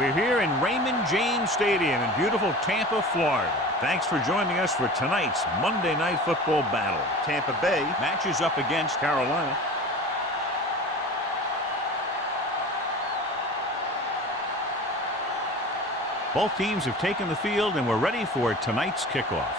We're here in Raymond James Stadium in beautiful Tampa, Florida. Thanks for joining us for tonight's Monday Night Football battle. Tampa Bay matches up against Carolina. Both teams have taken the field and we're ready for tonight's kickoff.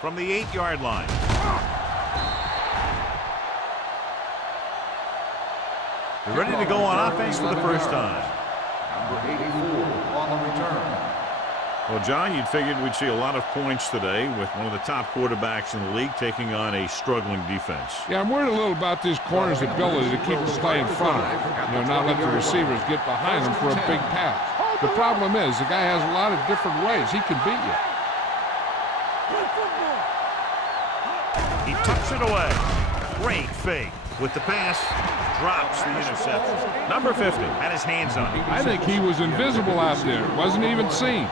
From the 8-yard line. They're ready to go on offense for the first time. Number 84 on the return. Well, John, you'd figured we'd see a lot of points today with one of the top quarterbacks in the league taking on a struggling defense. Yeah, I'm worried a little about this corner's ability to keep the play in front of him. Not let the receivers get behind him for a big pass. The problem is the guy has a lot of different ways he can beat you. He tucks it away. Great fake. With the pass, drops the interception. Number 50 had his hands on it. I think he was invisible out there. Wasn't even seen.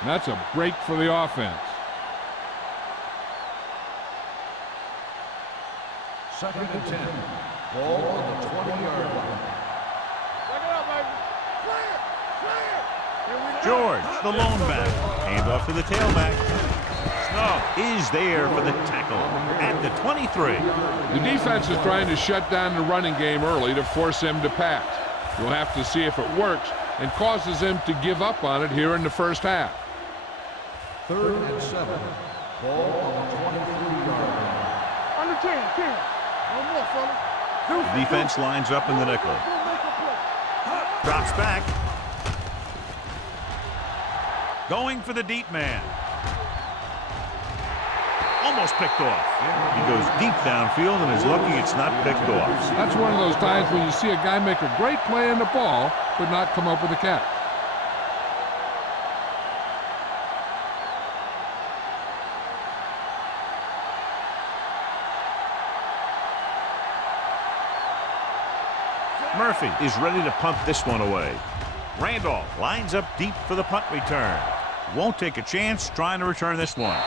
And that's a break for the offense. Second and 10. Ball on the 20-yard line. George, the lone back. Hand off to the tailback. Is there for the tackle at the 23. The defense is trying to shut down the running game early to force him to pass. We'll have to see if it works and causes him to give up on it here in the first half. Third and 7. Ball on the 23-yard line. Under 10. No more, fella. The defense lines up in the nickel. Drops back. Going for the deep man. Almost picked off. He goes deep downfield and is lucky it's not picked off. That's one of those times when you see a guy make a great play in the ball but not come up with a catch. Murphy is ready to punt this one away. Randolph lines up deep for the punt return. Won't take a chance trying to return this one.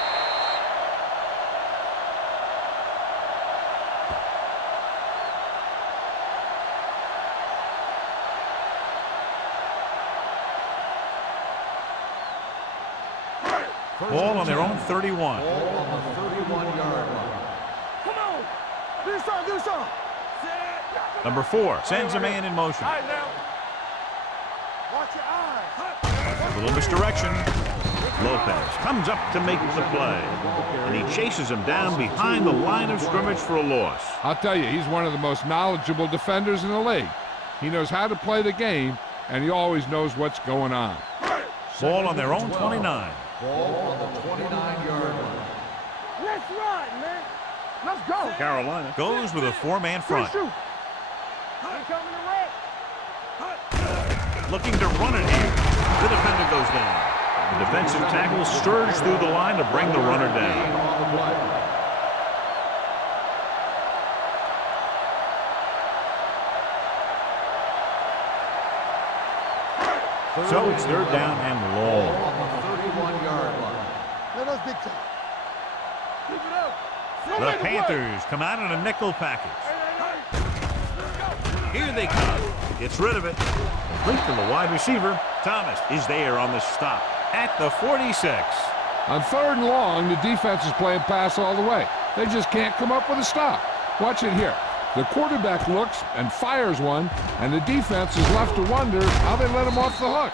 Ball on their own 31. Ball on the 31-yard line. Come on. Do something. Number 4 sends a man in motion. All right, now. Watch your eyes. A little misdirection. Lopez comes up to make the play. And he chases him down behind the line of scrimmage for a loss. I'll tell you, he's one of the most knowledgeable defenders in the league. He knows how to play the game, and he always knows what's going on. Ball on their own 29. Ball on the 29-yard line. Let's run, man. Let's go. Carolina goes with a 4-man front. Looking to run it here. The defender goes down. The defensive tackle stirs through the line to bring the runner down. So it's third down and long. On the 31-yard line. Let us big time. Keep it up. The Panthers come out in a nickel package. Here they come. Gets rid of it. Complete to the wide receiver. Thomas is there on the stop at the 46. On third and long, the defense is playing pass all the way. They just can't come up with a stop. Watch it here. The quarterback looks and fires one, and the defense is left to wonder how they let him off the hook.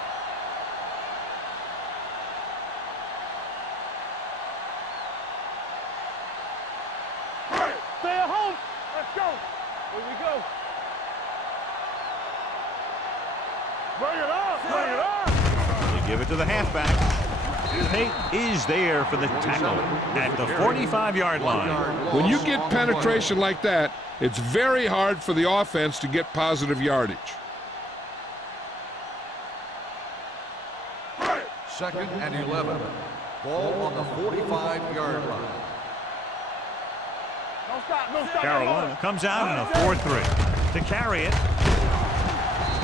Stay at home. Let's go. Here we go. Bring it on. They give it to the halfback. Tate is there for the tackle at the 45-yard line. When you get penetration like that, it's very hard for the offense to get positive yardage. Second and 11. Ball on the 45-yard line. Don't stop, no stop. Carolina comes out in a 4-3. To carry it,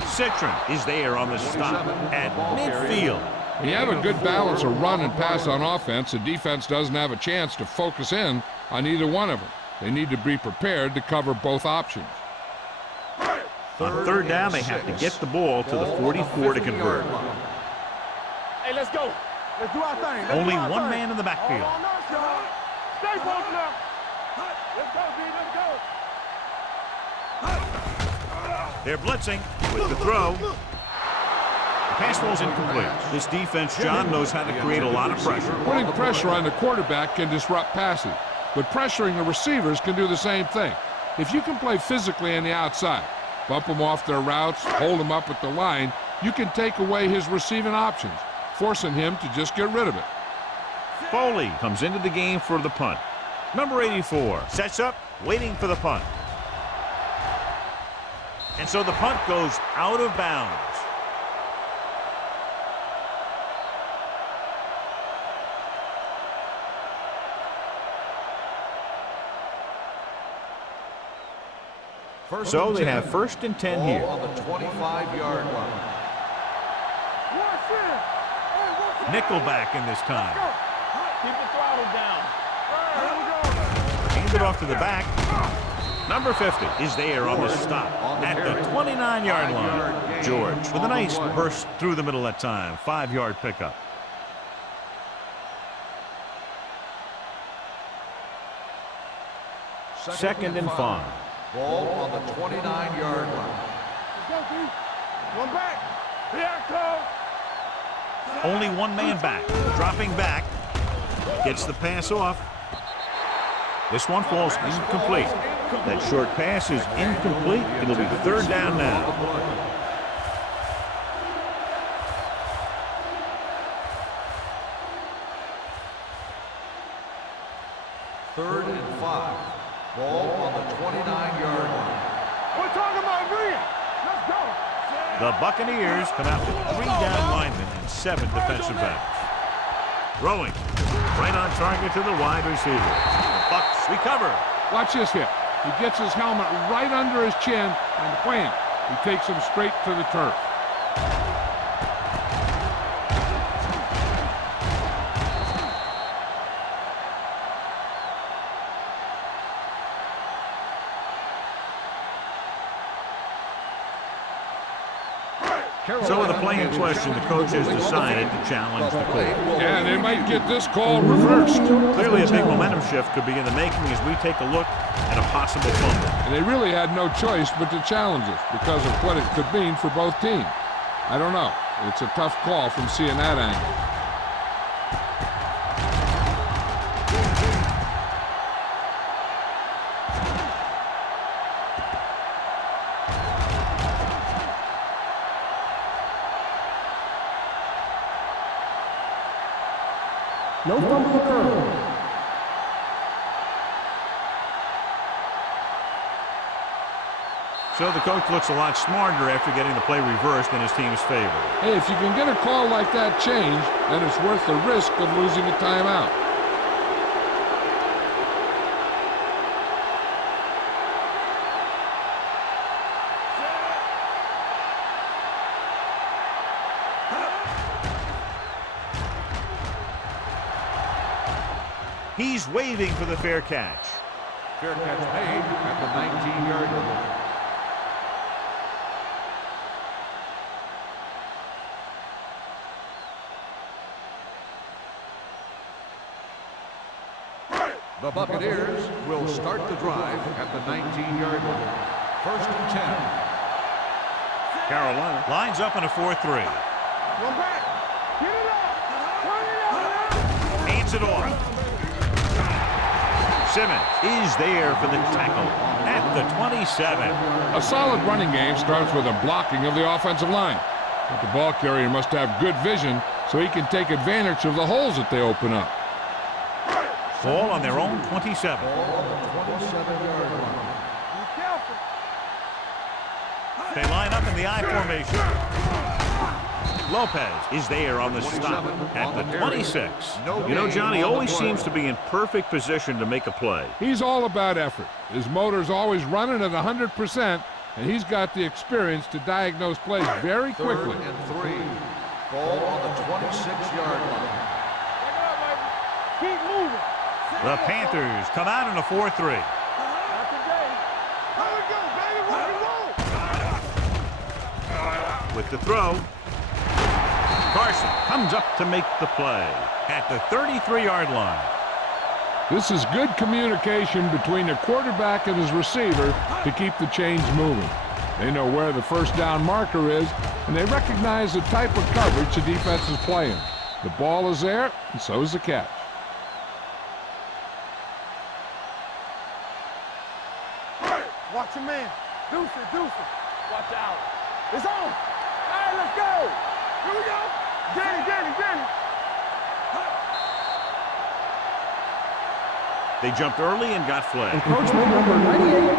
Citron is there on the stop at midfield. When you have a good balance of run and pass on offense, the defense doesn't have a chance to focus in on either one of them. They need to be prepared to cover both options. On third down, they have to get the ball to the 44 to convert. Hey, let's go. Let's do our thing. Let's Only do our one thing. man in the backfield. Hold on, y'all. Stay focused now. Let's go, B. Let's go. They're blitzing with the throw. The pass ball's incomplete. This defense, John, knows how to create a lot of pressure. Putting pressure on the quarterback can disrupt passing, but pressuring the receivers can do the same thing. If you can play physically on the outside, bump them off their routes, hold them up at the line, you can take away his receiving options, forcing him to just get rid of it. Foley comes into the game for the punt. Number 84 sets up, waiting for the punt. And so the punt goes out of bounds. So they have 1st and 10 here. Ball on the 25-yard line. Nickelback in this time. Keep the throttle down. Hands it off to the back. Number 50 is there on the stop at the 29-yard line. George with a nice burst through the middle that time. 5-yard pickup. Second and 5. Ball on the 29-yard line. Let's go, B. One back. Here I come. Only one man back. Dropping back. Gets the pass off. This one falls incomplete. That short pass is incomplete. It'll be 3rd down now. Third and 5. Ball on the 29-yard line. We're talking about green. Let's go. The Buccaneers come out with 3 down linemen and 7 defensive backs. Throwing right on target to the wide receiver. The Bucs recover. Watch this here. He gets his helmet right under his chin, and wham, he takes him straight to the turf. So with the play in question, the coach has decided to challenge the call. Yeah, they might get this call reversed. Clearly a big momentum shift could be in the making as we take a look at a possible fumble. And they really had no choice but to challenge it because of what it could mean for both teams. I don't know. It's a tough call from seeing that angle. No fumble occurred. So the coach looks a lot smarter after getting the play reversed in his team's favor. Hey, if you can get a call like that changed, then it's worth the risk of losing a timeout. He's waving for the fair catch. Fair catch made at the 19-yard line. The Buccaneers will start the drive at the 19-yard line. 1st and 10. Carolina lines up in a 4-3. One back. Get it up. Turn it up. Hands it off. Simmons is there for the tackle at the 27. A solid running game starts with a blocking of the offensive line. But the ball carrier must have good vision so he can take advantage of the holes that they open up. Ball on their own 27. Ball on the 27-yard line. Be careful. They line up in the I formation. Lopez is there on the stop at the 26. You know, Johnny always seems to be in perfect position to make a play. He's all about effort. His motor's always running at 100%, and he's got the experience to diagnose plays very quickly. 3rd and 3. Ball on the 26-yard line. Keep moving. The Panthers come out in a 4-3. Not today. Here we go, baby. Rock and roll. With the throw, Carson comes up to make the play at the 33-yard line. This is good communication between the quarterback and his receiver to keep the chains moving. They know where the first down marker is, and they recognize the type of coverage the defense is playing. The ball is there, and so is the catch. Watch your man. Deuce it, deuce it. Watch out. It's on. All right, let's go. Here we go. Danny. They jumped early and got flagged. Encroachment number 98.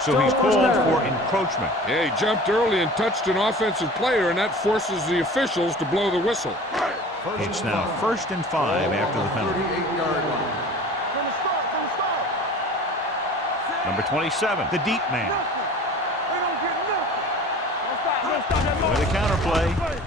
So he's called for encroachment. Yeah, he jumped early and touched an offensive player, and that forces the officials to blow the whistle. It's now 1st and 5 after the penalty. 38-yard line. From the start. Number 27, the deep man. They don't get nothing. Don't stop that With a counterplay. play.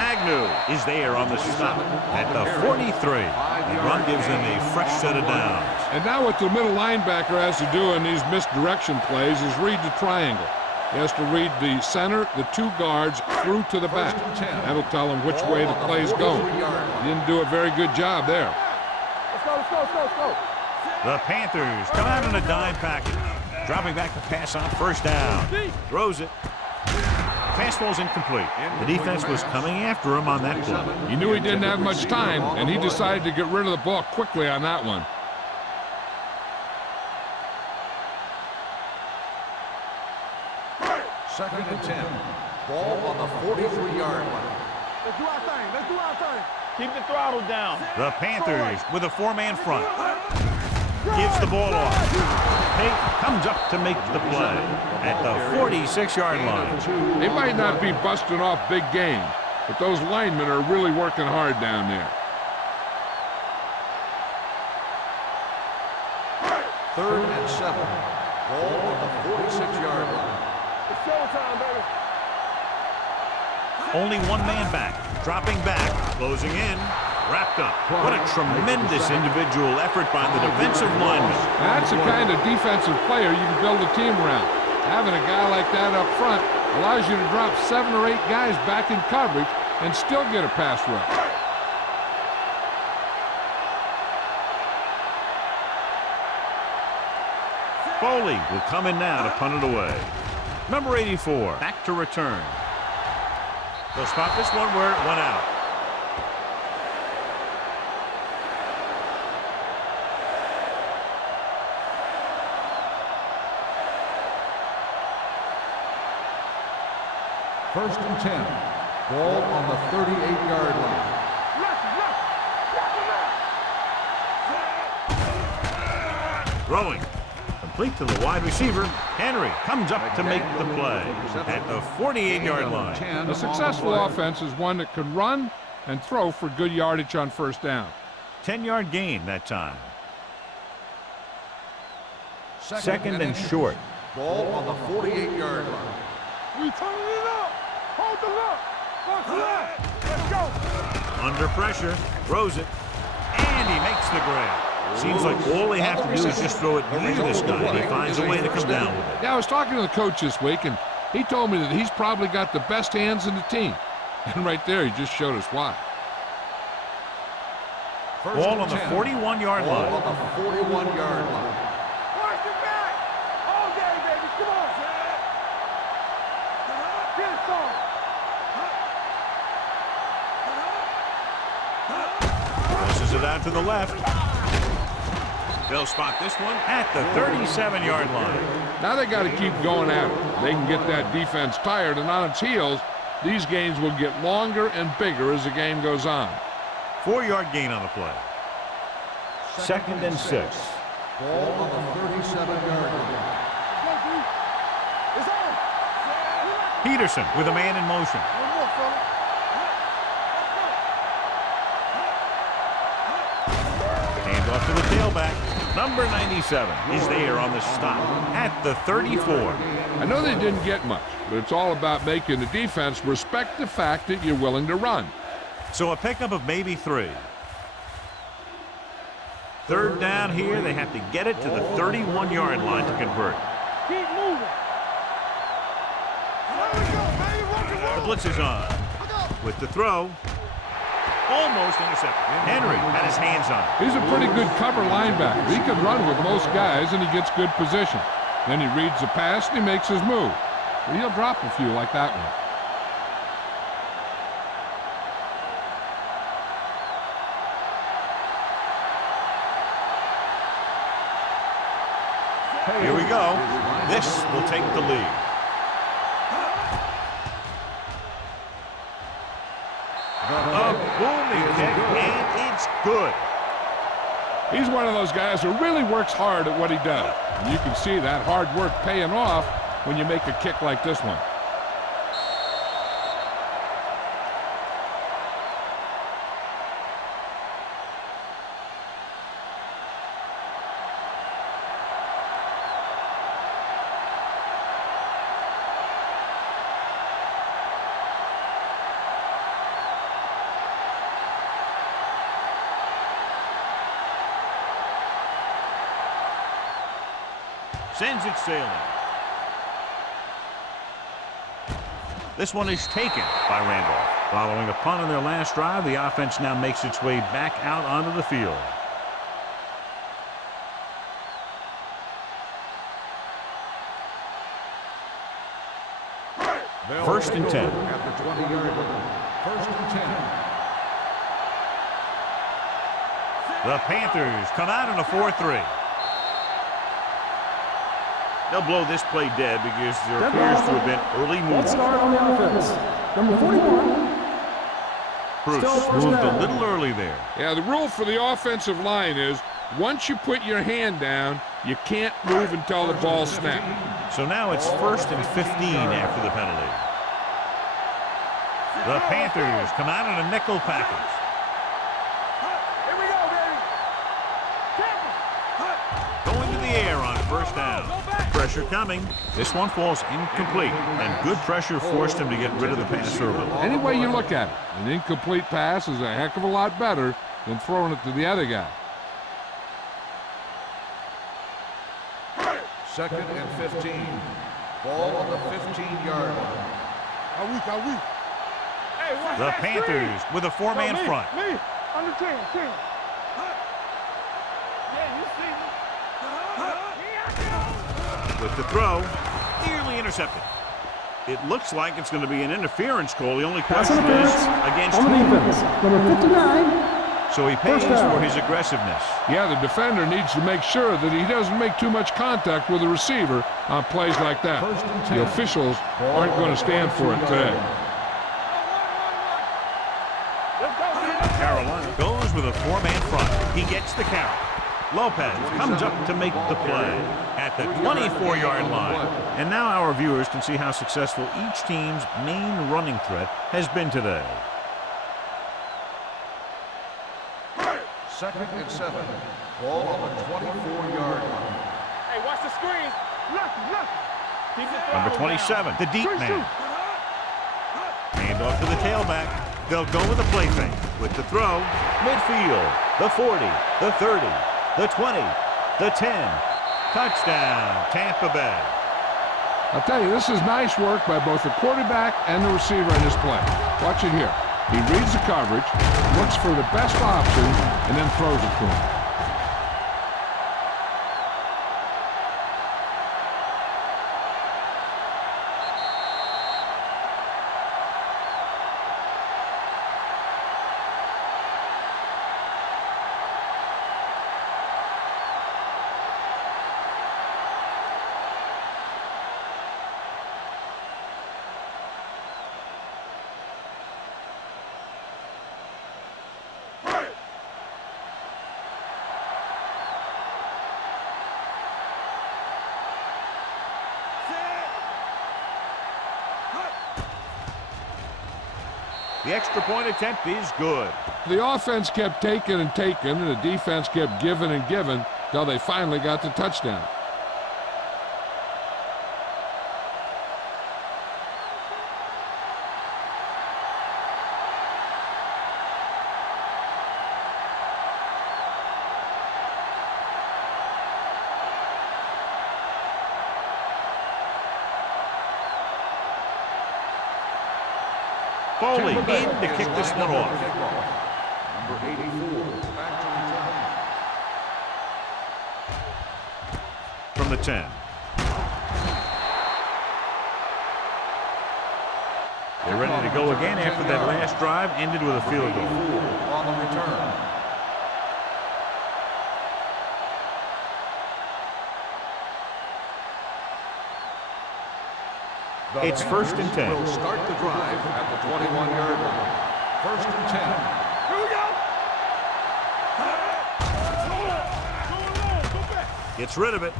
Agnew is there on the stop at the 43. The run gives them a fresh set of downs. And now what the middle linebacker has to do in these misdirection plays is read the triangle. He has to read the center, the 2 guards, through to the back. That'll tell him which way the play's going. He didn't do a very good job there. Let's go. The Panthers come out in a dime package. Dropping back the pass on 1st down. Throws it. Pass ball's incomplete. The defense was coming after him on that play. He knew he didn't have much time, and he decided to get rid of the ball quickly on that one. Second and 10. Ball on the 43-yard line. Let's do our thing. Keep the throttle down. The Panthers with a 4-man front. Gives the ball off. Pate comes up to make the play at the 46-yard line. They might not be busting off big games, but those linemen are really working hard down there. 3rd and 7. Ball on the 46-yard line. It's showtime, baby. Only 1 man back. Dropping back. Closing in. Wrapped up. What a tremendous individual effort by the defensive lineman. That's the kind of defensive player you can build a team around. Having a guy like that up front allows you to drop 7 or 8 guys back in coverage and still get a pass rush. Foley will come in now to punt it away. Number 84, back to return. They'll spot this one where it went out. First and 10. Ball on the 38-yard line. Throwing. Complete to the wide receiver. Henry comes up to make the play at the 48-yard line. A successful offense is one that can run and throw for good yardage on 1st down. 10-yard gain that time. Second and short. Ball on the 48-yard line. We turning it up. Hold the look. Box left. Let's go. Under pressure. Throws it. And he makes the grab. Seems like all they have to do is just throw it near this guy, and he finds a way to come down with it. Yeah, I was talking to the coach this week, and he told me that he's probably got the best hands in the team. And right there, he just showed us why. Ball on the 41-yard line. Ball on the 41-yard line. Watch it back. All day, baby. Come on. Get it on. Tosses it out to the left. They'll spot this one at the 37-yard line. Now they got to keep going at it. They can get that defense tired, and on its heels, these games will get longer and bigger as the game goes on. 4-yard gain on the play. Second and 6. Ball on the 37-yard line. It's on. Peterson with a man in motion. One more, fella. Hand off to the tailback. Number 97 is there on the stop at the 34. I know they didn't get much, but it's all about making the defense respect the fact that you're willing to run. So a pickup of maybe 3. Third down here. They have to get it to the 31-yard line to convert. Keep moving. The blitz is on. With the throw. Almost intercepted. Henry had his hands on it. He's a pretty good cover linebacker. He can run with most guys, and he gets good position. Then he reads the pass, and he makes his move. But he'll drop a few like that one. Here we go. This will take the lead. A booming kick, and it's good. He's one of those guys who really works hard at what he does. And you can see that hard work paying off when you make a kick like this one. Sends it sailing. This one is taken by Randolph. Following a punt on their last drive, the offense now makes its way back out onto the field. First and 10. At the 20-yard line. First and 10. The Panthers come out in a 4-3. They'll blow this play dead because there appears to have been early Let's movement. start on the offense. Number 41. Bruce moved a little early there. Yeah, the rule for the offensive line is once you put your hand down, you can't move until the ball snaps. So now it's first and 15 after the penalty. The Panthers come out in a nickel package. Here we go, baby. Going to the air on first down. Pressure coming. This one falls incomplete, and good pressure forced him to get rid of the pass early. Any way you look at it, an incomplete pass is a heck of a lot better than throwing it to the other guy. Second and 15. Ball on the 15-yard line. How weak? Hey, watch The that screen. Panthers with a four-man Me, front. Me, under 10. Yeah, you see me. With the throw, nearly intercepted. It looks like it's going to be an interference call. The only Pass question is interference against on the whom? defense. Number 59. So he pays First down. for his aggressiveness. Yeah, the defender needs to make sure that he doesn't make too much contact with the receiver on plays like that. First and 10. The officials aren't going to stand for it today. Carolina goes with a four-man front. He gets the carry. Lopez comes up to make the play at the 24-yard line. And now our viewers can see how successful each team's main running threat has been today. Second and 7. Ball on the 24-yard line. Hey, watch the screens. Look. Keep it Number down. 27, the deep Shoot. man. Hand off to the tailback. They'll go with a play fake. With the throw, midfield, the 40, the 30, the 20, the 10. Touchdown, Tampa Bay. I'll tell you, this is nice work by both the quarterback and the receiver in this play. Watch it here. He reads the coverage, looks for the best option, and then throws it to him. The extra point attempt is good. The offense kept taking and taking, and the defense kept giving and giving till they finally got the touchdown. Foley in to kick this one off. Number 84, back to return. From the 10. They're ready to go again after that last drive ended with a field goal. On the return. It's first and 10. Will start the drive at the 21-yard line. First and 10. Here we go. Gets rid of it.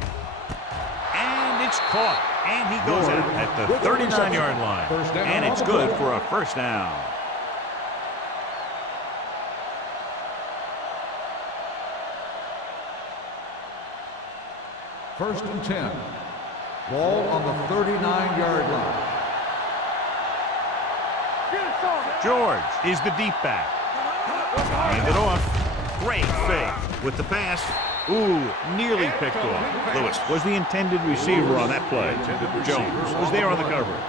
And it's caught. And he goes out at the 39-yard line. And it's good for a first down. First and 10. Ball on the 39-yard line. George is the deep back. Hand it off. Great fake with the pass. Ooh, nearly picked off. Lewis was the intended receiver on that play. Jones was there on the coverage.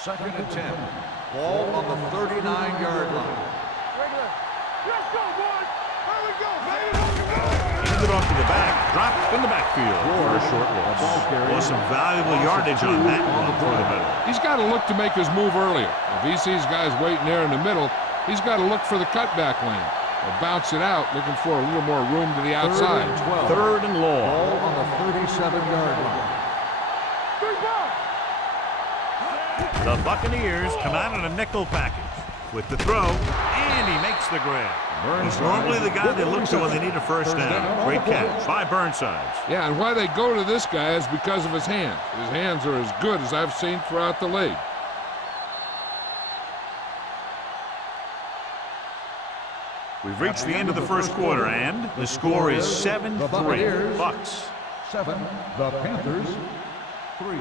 Second and 10. Ball on the 39-yard line. Let's go, boys. Here we go, baby. Handed off to the back, dropped in the backfield for a short loss. Was some valuable yardage on that one for the middle. He's got to look to make his move earlier. If he sees guys waiting there in the middle, he's got to look for the cutback lane. Or bounce it out, looking for a little more room to the outside. Third and long. Ball on the 37-yard line. The Buccaneers come out in a nickel package with the throw, and he makes the grab. He's normally the guy they look to when they need a first down. Great catch by Burnside. Yeah, and why they go to this guy is because of his hands. His hands are as good as I've seen throughout the league. We've reached the end of the first quarter, and the score is 7-3. Bucks. 7. The Panthers 3.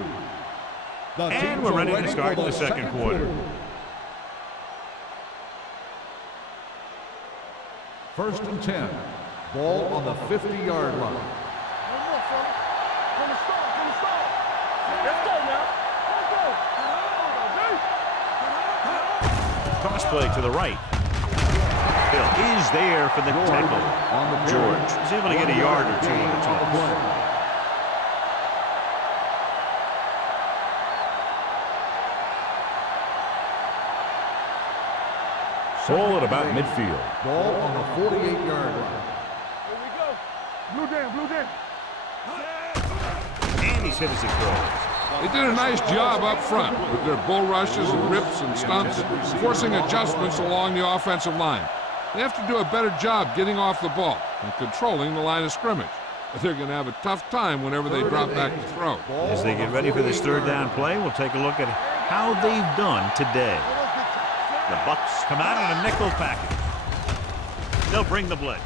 And we're ready to start the second quarter. First and 10. Ball on the 50-yard line. Let's go now. Toss play to the right. Bill is there for the tackle. George is able to get a yard or two on the toss. Ball at about midfield. Ball on the 48-yard line. Here we go. Blue down. And he's hit as he throws. They did a nice job up front with their bull rushes and rips and stunts, forcing adjustments along the offensive line. They have to do a better job getting off the ball and controlling the line of scrimmage. But they're going to have a tough time whenever they drop back to throw. As they get ready for this third down play, we'll take a look at how they've done today. The Bucks come out in a nickel package. They'll bring the blitz.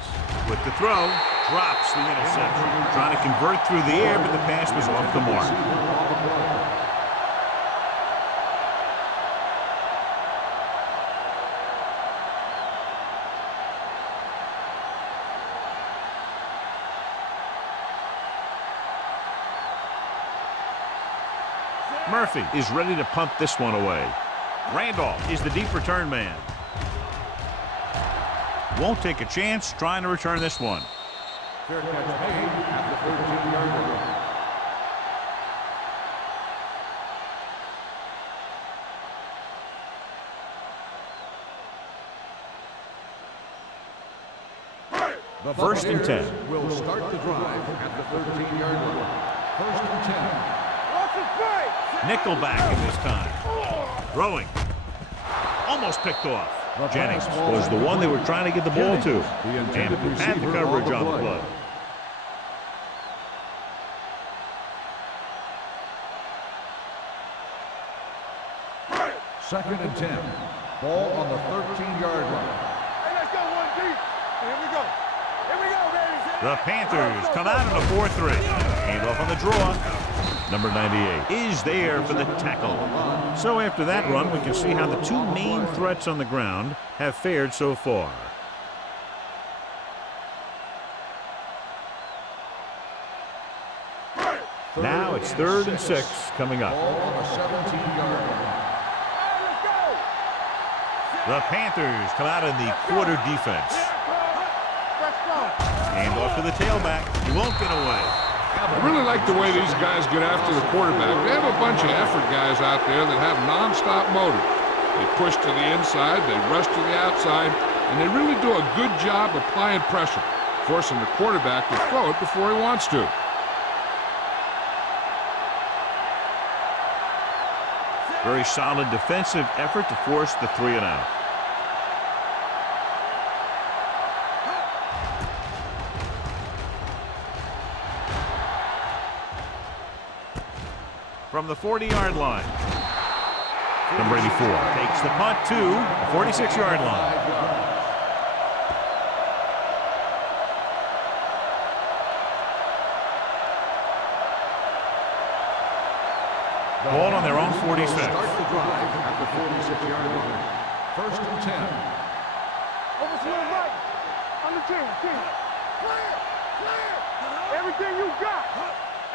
With the throw, drops the interception. Trying to convert through the air, but the pass was off the mark. Murphy is ready to punt this one away. Randolph is the deep return man. Won't take a chance trying to return this one. Fair catch made at the 13-yard line. The First and 10. Will start the drive at the 13-yard line. First and 10. Nickelback in this time. Throwing. Almost picked off. Jennings was the one they were trying to get the ball to. And had the coverage on the play. 2nd and 10. Ball on the 13-yard line. Hey, let's go, 1 deep. Here we go. Here we go, baby. The Panthers come out in a 4-3. Hand off on the draw. Number 98 is there for the tackle. So after that run, we can see how the two main threats on the ground have fared so far. Now it's 3rd and 6 coming up. Ball on the 17-yard line. The Panthers come out in the quarter defense. Hand off to the tailback. He won't get away. I really like the way these guys get after the quarterback. They have a bunch of effort guys out there that have nonstop motor. They push to the inside, they rush to the outside, and they really do a good job applying pressure, forcing the quarterback to throw it before he wants to. Very solid defensive effort to force the 3-and-out. From the 40-yard line, number 84 takes the punt to the 46-yard line. Ball on their own 46. Start the drive at the 46-yard line. 1st and 10. Over to the right. On the 10. Clear. Everything you got.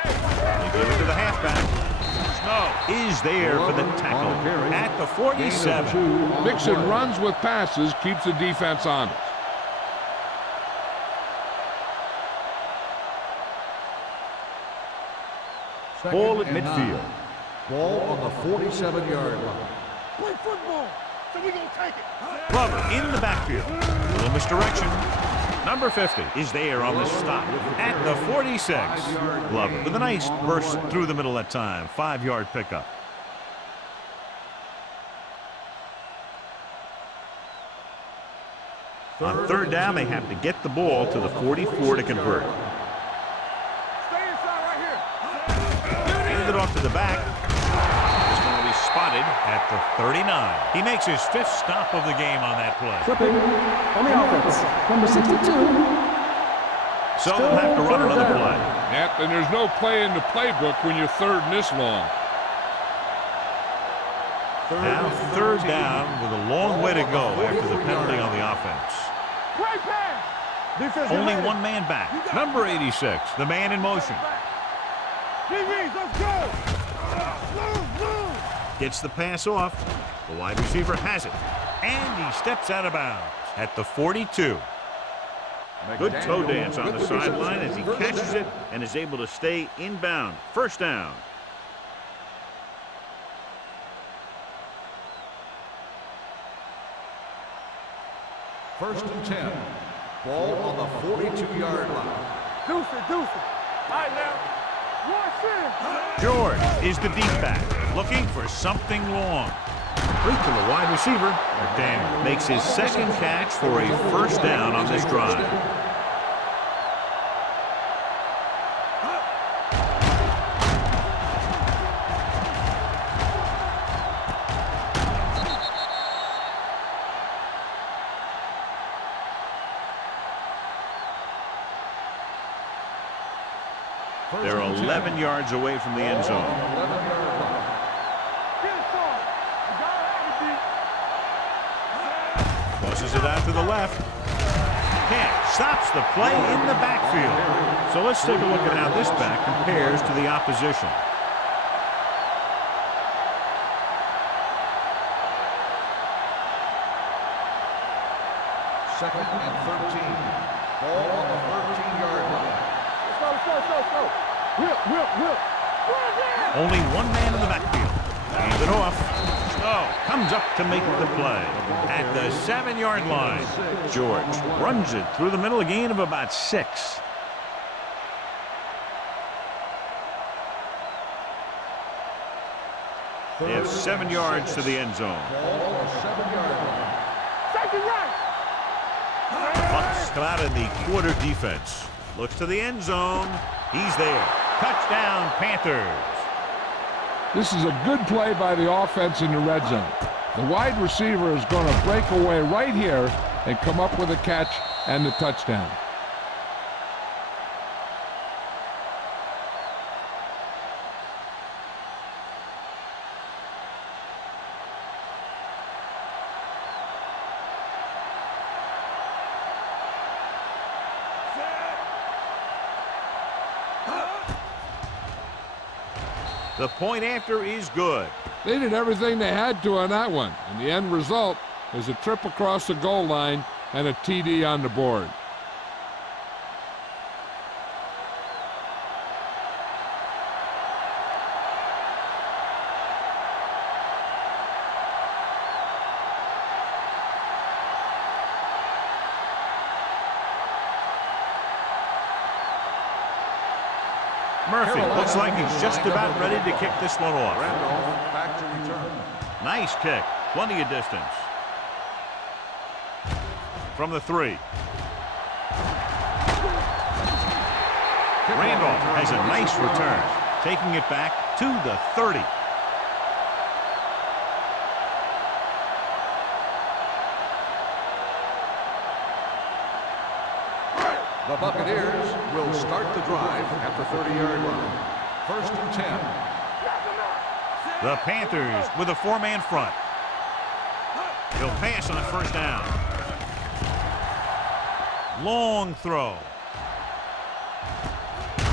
You give it to the halfback. Snow is there for the tackle at the 47. Mixing runs with passes keeps the defense honest. Ball at midfield. Ball on the 47-yard line. Play football. So we gonna take it. Glover in the backfield. A little misdirection. Number 50 is there on the stop at the 46. Glover with a nice burst through the middle that time. 5-yard pickup. On 3rd down, they have to get the ball to the 44 to convert. Stay inside right here. Hand it off to the back. This one will be spotted at the 39. He makes his 5th stop of the game on that play. Flipping on the offense. Number 62. So they'll have to run another play. Yep, and there's no play in the playbook when you're 3rd and this long. Now 3rd down with a long way to go after the penalty on the offense. Play pass. Defense. Only one man back. Number 86, the man in motion. DBs, let's go. Move. Gets the pass off. The wide receiver has it. And he steps out of bounds at the 42. Good toe dance on the sideline as he catches it and is able to stay inbound. 1st down. First and 10. Ball on the 42-yard line. Deuce it. All right, now. George is the deep back, looking for something long. Complete to the wide receiver. McDaniel makes his 2nd catch for a 1st down on this drive. They're 11 yards away from the end zone. Tosses it out to the left. Camp stops the play in the backfield. So let's take a look at how this back compares to the opposition. Second and 13. Ball on the 13-yard line. Go. Whip. Only one man in the backfield. Hands it off. Snow comes up to make the play at the 7-yard line. George runs it through the middle, a gain of about 6. They have 7 yards to the end zone. Ball on the 7-yard line. Bucks come out in the quarter defense. Looks to the end zone. He's there. Touchdown, Panthers. This is a good play by the offense in the red zone. The wide receiver is going to break away right here and come up with a catch and the touchdown. The point after is good. They did everything they had to on that one, and the end result is a trip across the goal line and a TD on the board. Murphy looks like he's just about ready to kick this one off. Randolph back to return. Nice kick. Plenty of distance. From the 3. Randolph has a nice return, taking it back to the 30. The Buccaneers will start the drive at the 30-yard line. 1st and 10. The Panthers with a 4-man front. He'll pass on 1st down. Long throw.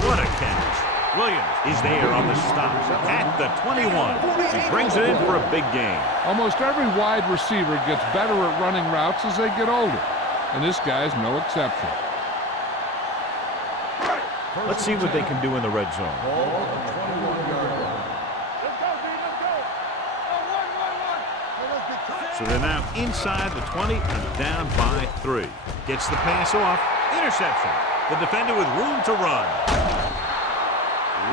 What a catch. Williams is there on the stop at the 21. He brings it in for a big gain. Almost every wide receiver gets better at running routes as they get older, and this guy's no exception. Let's see what they can do in the red zone. Ball on the 21-yard line. Let's go, D. Let's go. Oh, 1. So they're now inside the 20 and down by 3. Gets the pass off. Interception. The defender with room to run.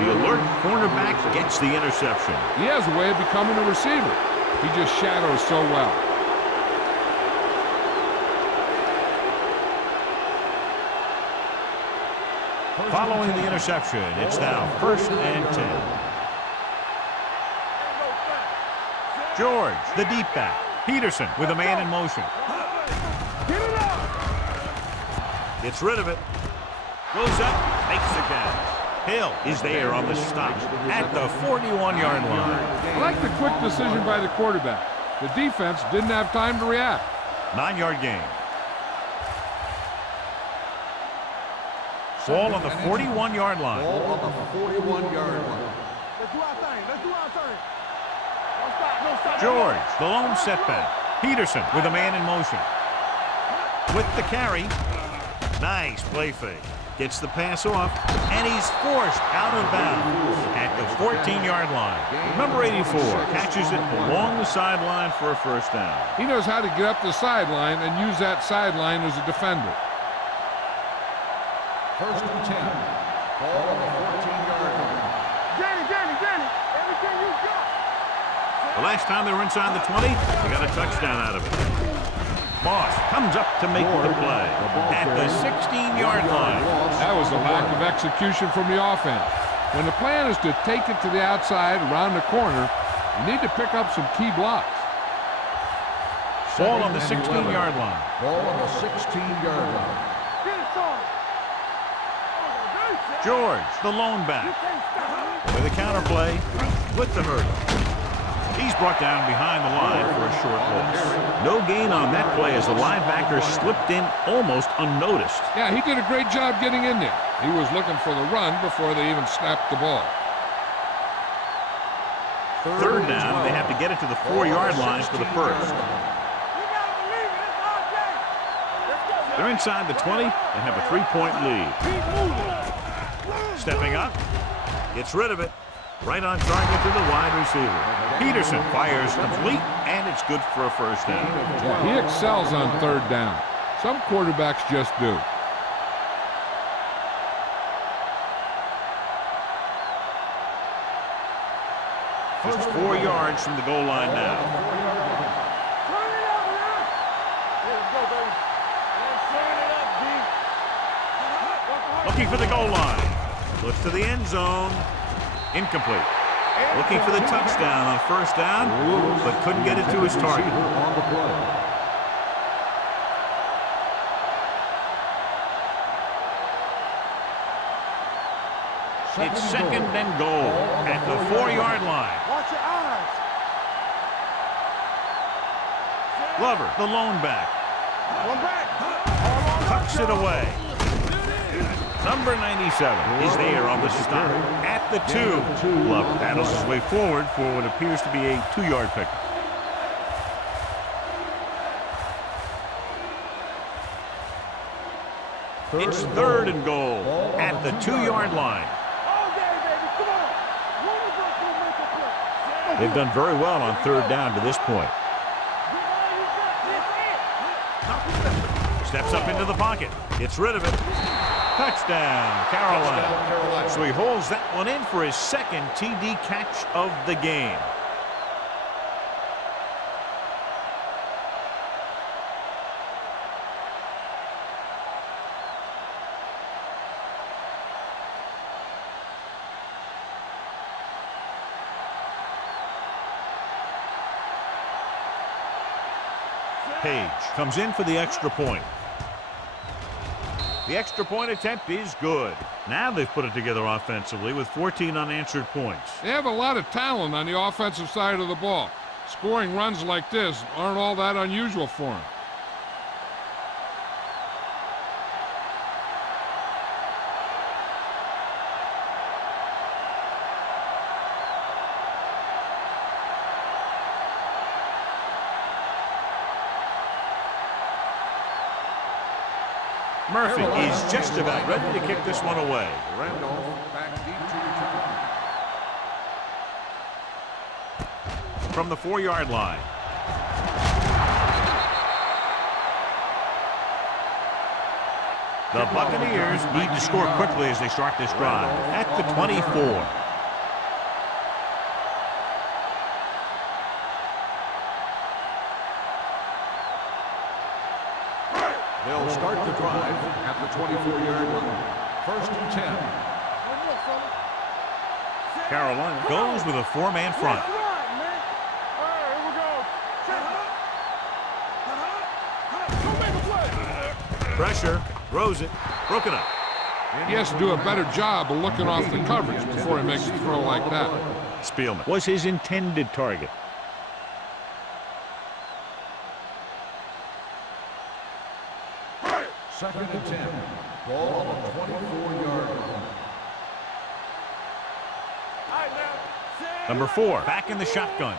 The alert cornerback gets the interception. He has a way of becoming a receiver. He just shadows so well. Following the interception, it's now 1st and 10. George, the deep back. Peterson with a man in motion. Gets rid of it. Goes up, makes the catch. Hill is there on the stop at the 41-yard line. I like the quick decision by the quarterback. The defense didn't have time to react. 9-yard gain. Ball on the 41-yard line. Ball on the 41-yard line. Let's do our thing. Let's do our thing. Don't stop. Don't stop. George, the lone setback. Peterson with a man in motion. With the carry. Nice play fake. Gets the pass off, and he's forced out of bounds at the 14-yard line. Number 84 catches it along the sideline for a 1st down. He knows how to get up the sideline and use that sideline as a defender. 1st and 10. Ball on the 14-yard line. Danny, everything you got. The last time they were inside the 20, they got a touchdown out of it. Moss comes up to make the play at the 16-yard line. That was a lack of execution from the offense. When the plan is to take it to the outside around the corner, you need to pick up some key blocks. Ball on the 16-yard line. Ball on the 16-yard line. Get it, son. George, the lone back, with a counter play with the hurdle. He's brought down behind the line for a short loss. No gain on that play as the linebacker slipped in almost unnoticed. Yeah, he did a great job getting in there. He was looking for the run before they even snapped the ball. 3rd down, they have to get it to the 4-yard line for the 1st. They're inside the 20 and have a 3-point lead. Stepping up, gets rid of it. Right on target to the wide receiver. Peterson fires complete, and it's good for a 1st down. Yeah, he excels on 3rd down. Some quarterbacks just do. Just 4 yards from the goal line now. Looking for the goal line. Looks to the end zone. Incomplete. Looking for the touchdown on first down, but couldn't get it to his target. On the play. It's second and goal at the 4-yard line. Watch your eyes. Glover, the lone back, One back. tucks it away. Number 97 is there on the stop at the 2. Glover battles his way forward for what appears to be a 2-yard pickup. It's third and goal at the 2-yard line. They've done very well on third down to this point. Steps up into the pocket. Gets rid of it. Touchdown, Carolina. So he holds that one in for his second TD catch of the game. Page comes in for the extra point. The extra point attempt is good. Now they've put it together offensively with 14 unanswered points. They have a lot of talent on the offensive side of the ball. Scoring runs like this aren't all that unusual for them. Murphy is just about ready to kick this one away. Randolph back deep to return. From the 4-yard line. The Buccaneers need to score quickly as they start this drive at the 24. They'll start the drive at the 24-yard line. First and 10. Carolina goes with a 4-man front. Pressure, throws it, broken up. He has to do a better job of looking off the coverage before he makes a throw like that. Spielman was his intended target. Second and 10. Ball on the 24-yard line. Number 4, back in the shotgun.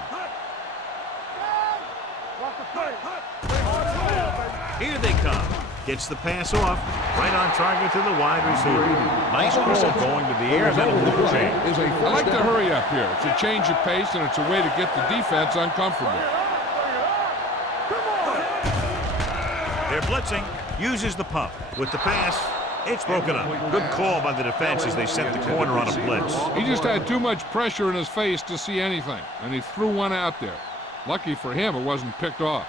Here they come. Gets the pass off. Right on target to the wide receiver. Nice ball going to the air. That'll do the change. I like to hurry up here. It's a change of pace, and it's a way to get the defense uncomfortable. They're blitzing. Uses the pump. With the pass, it's broken up. Good call by the defense as they set the corner on a blitz. He just had too much pressure in his face to see anything, and he threw one out there. Lucky for him, it wasn't picked off.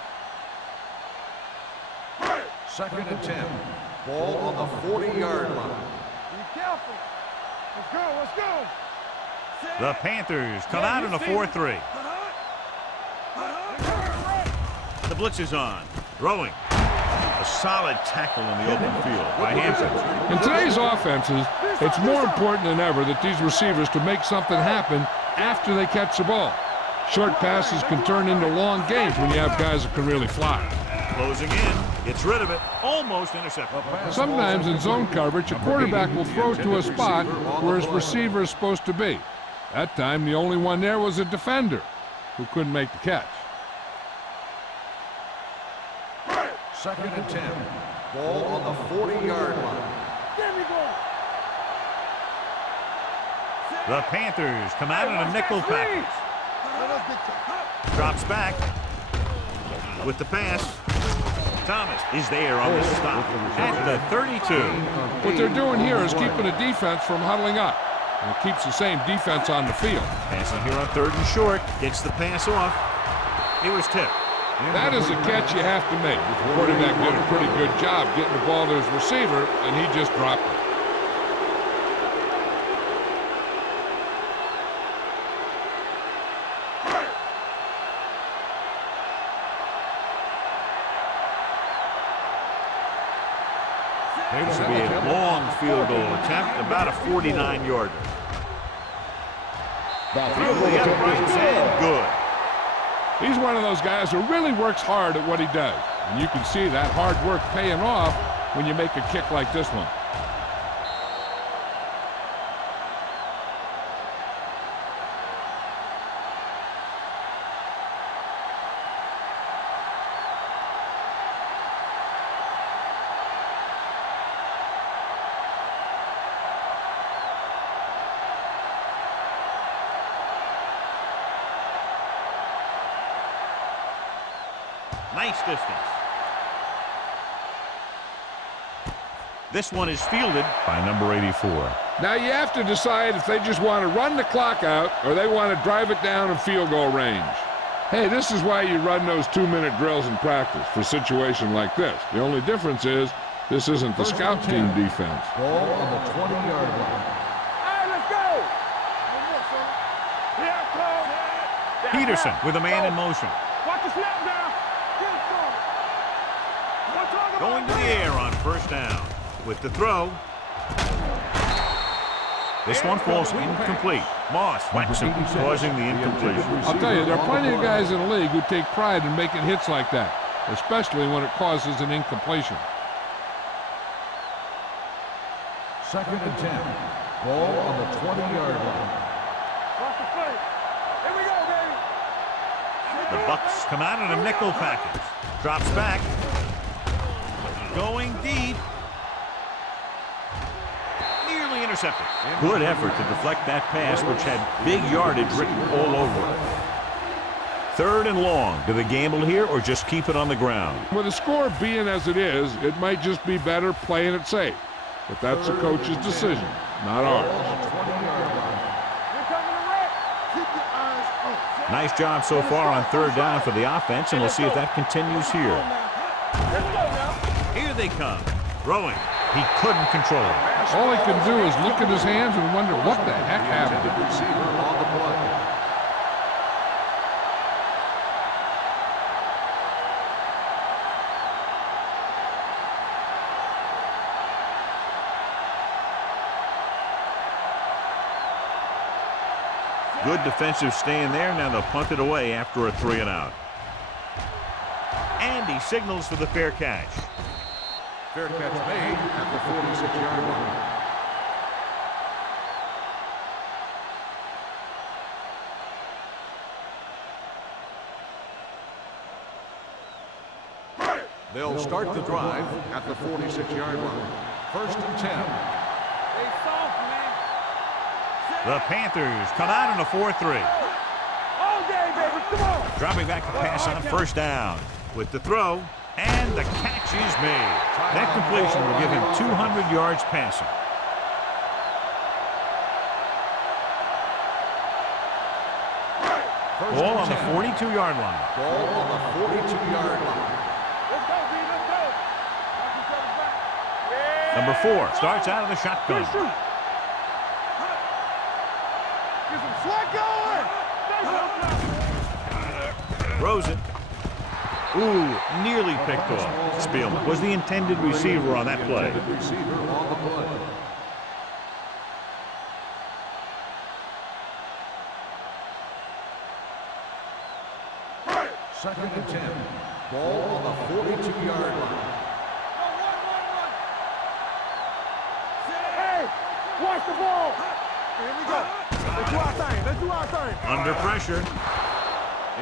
Second and 10. Ball on the 40-yard line. Be careful. Let's go, let's go. The Panthers come out in a 4-3. The blitz is on. Throwing. A solid tackle in the open field by Hampton. In today's offenses, it's more important than ever that these receivers to make something happen after they catch the ball. Short passes can turn into long gains when you have guys that can really fly. Closing in, gets rid of it, almost intercepted. Sometimes in zone coverage, a quarterback will throw to a spot where his receiver is supposed to be. That time, the only one there was a defender who couldn't make the catch. Second and 10. Ball on the 40-yard line. The Panthers come out in a nickel package. Drops back with the pass. Thomas is there on the stop at the 32. What they're doing here is keeping the defense from huddling up. And it keeps the same defense on the field. Passing here on 3rd and short. Gets the pass off. He was tipped. That is a catch you have to make. The quarterback did a pretty good job getting the ball to his receiver, and he just dropped it. This will be a long field goal attempt, about a 49-yarder. Through the uprights and good. He's one of those guys who really works hard at what he does. And you can see that hard work paying off when you make a kick like this one. Nice distance. This one is fielded by number 84. Now you have to decide if they just want to run the clock out or they want to drive it down in field goal range. Hey, this is why you run those 2-minute drills in practice for a situation like this. The only difference is this isn't the scout team defense. Ball on the 20-yard line. Hey, let's go! Peterson with a man in motion. Watch the snap down. Going to the air on first down. With the throw. This one falls incomplete. Moss whacks him, causing the incompletion. I'll tell you, there are plenty of guys in the league who take pride in making hits like that, especially when it causes an incompletion. 2nd and 10. Ball on the 20-yard line. Watch the play. Here we go, baby. The Bucks come out in a nickel package. Drops back. Going deep. Nearly intercepted. Good effort to deflect that pass, which had big yardage written all over it. 3rd and long. Do they gamble here or just keep it on the ground? With the score being as it is, it might just be better playing it safe. But that's the coach's decision, not ours. Nice job so far on 3rd down for the offense, and we'll see if that continues here. Here they come. Throwing. He couldn't control it. All he can do is look at his hands and wonder what the heck happened. Receiver on the play. Good defensive stand there. Now they'll punt it away after a 3 and out. And he signals for the fair catch. Fair catch made at the 46-yard line. They'll start the drive at the 46-yard line. 1st and 10. Hey, soft, man. The Panthers come out in a 4-3. All day, baby. Come on. Dropping back to pass on 1st down. With the throw, and the catch is made. That completion will give him 200 yards passing. Ball on the 42-yard line. Ball on the 42-yard line. Let's go, B. Let's go. Watch each other's back. Yeah. Number 4 starts out of the shotgun. Get some slack going. Throws it. Ooh, nearly picked off. Spielman was the intended receiver on that play. Receiver on the play. Second and 10. Ball on the 42-yard line. Hey, watch the ball. Here we go. Let's do our thing. Let's do our thing. Under pressure.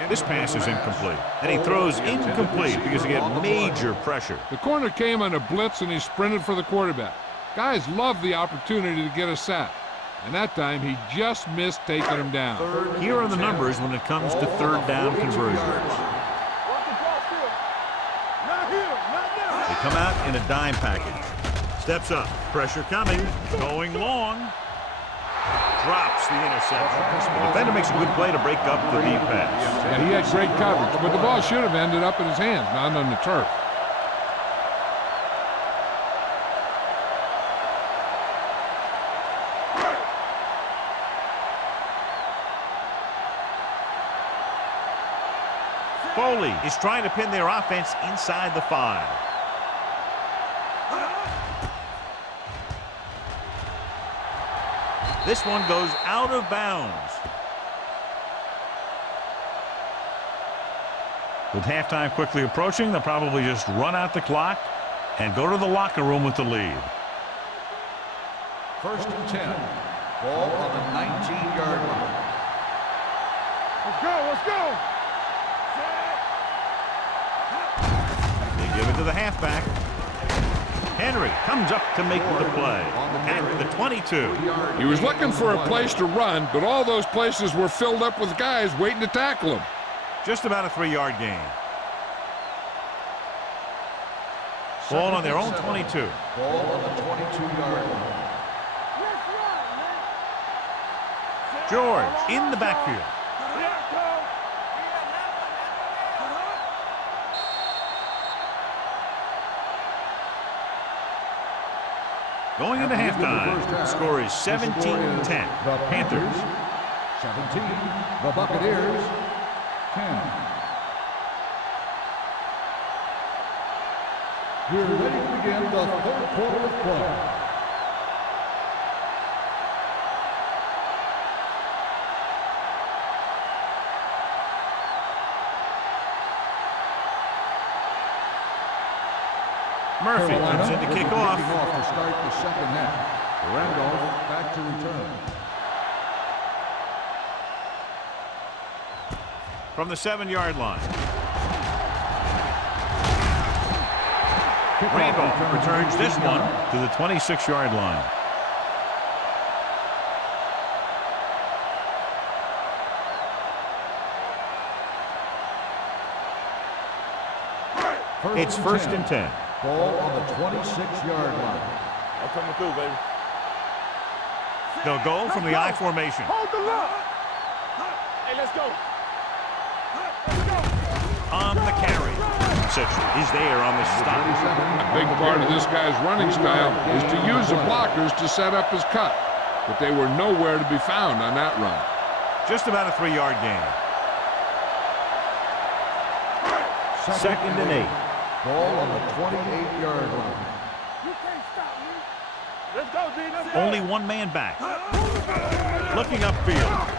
This pass is incomplete. And he throws incomplete because he got major pressure. The corner came on a blitz and he sprinted for the quarterback. Guys love the opportunity to get a sack. And that time he just missed taking him down. Here are the numbers when it comes to 3rd down conversions. They come out in a dime package. Steps up. Pressure coming. Going long. Drops the interception. The defender makes a good play to break up the deep pass. Yeah, he had great coverage, but the ball should have ended up in his hands, not on the turf. Foley is trying to pin their offense inside the 5. This one goes out of bounds. With halftime quickly approaching, they'll probably just run out the clock and go to the locker room with the lead. 1st and 10. Ball on the 19-yard line. Let's go, let's go. They give it to the halfback. Henry comes up to make the play at the 22. He was looking for a place to run, but all those places were filled up with guys waiting to tackle him. Just about a 3-yard gain. Ball on their own 22. Ball on the 22-yard line. George in the backfield. Going into halftime, the score is 17-10. Panthers. 17. The Buccaneers. 10. We're ready to begin the 3rd quarter of play. Murphy comes in to kick off. To start the 2nd half. Randolph back to return. From the 7-yard line. Randolph returns this one to the 26-yard line. It's 1st and 10. Ball on the 26-yard line. I'm coming through, baby. They'll go from the I formation. Hold the look. Hey, let's go. Let's go. On the carry. Such is there on the stop. A big part of this guy's running style is to use the blockers to set up his cut, but they were nowhere to be found on that run. Just about a 3-yard gain. 2nd and 8. Ball on the 28-yard line. You can't stop me. Let's go, D. Let's go. Only one man back. Looking upfield.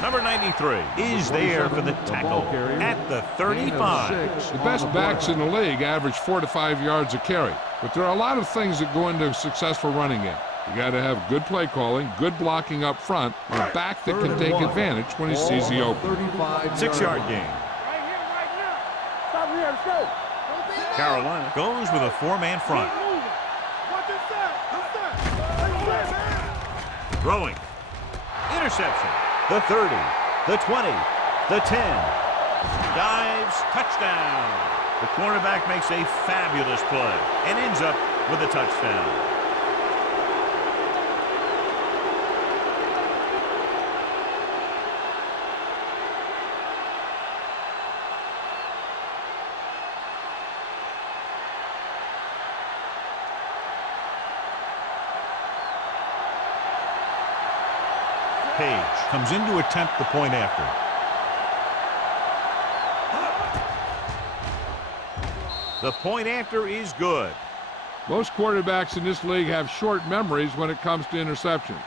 Number 93 is there for the tackle at the 35. The best backs in the league average 4 to 5 yards a carry, but there are a lot of things that go into a successful running game. You got to have good play calling, good blocking up front, and a back that can take advantage when he sees the open. 6-yard gain. Right here, right now. Stop here. Let's go. Carolina goes with a 4-man front. Watch this side. This side. Throwing. Interception. The 30. The 20. The 10. Dives. Touchdown. The cornerback makes a fabulous play and ends up with a touchdown. Page comes in to attempt the point after. The point after is good. Most quarterbacks in this league have short memories when it comes to interceptions.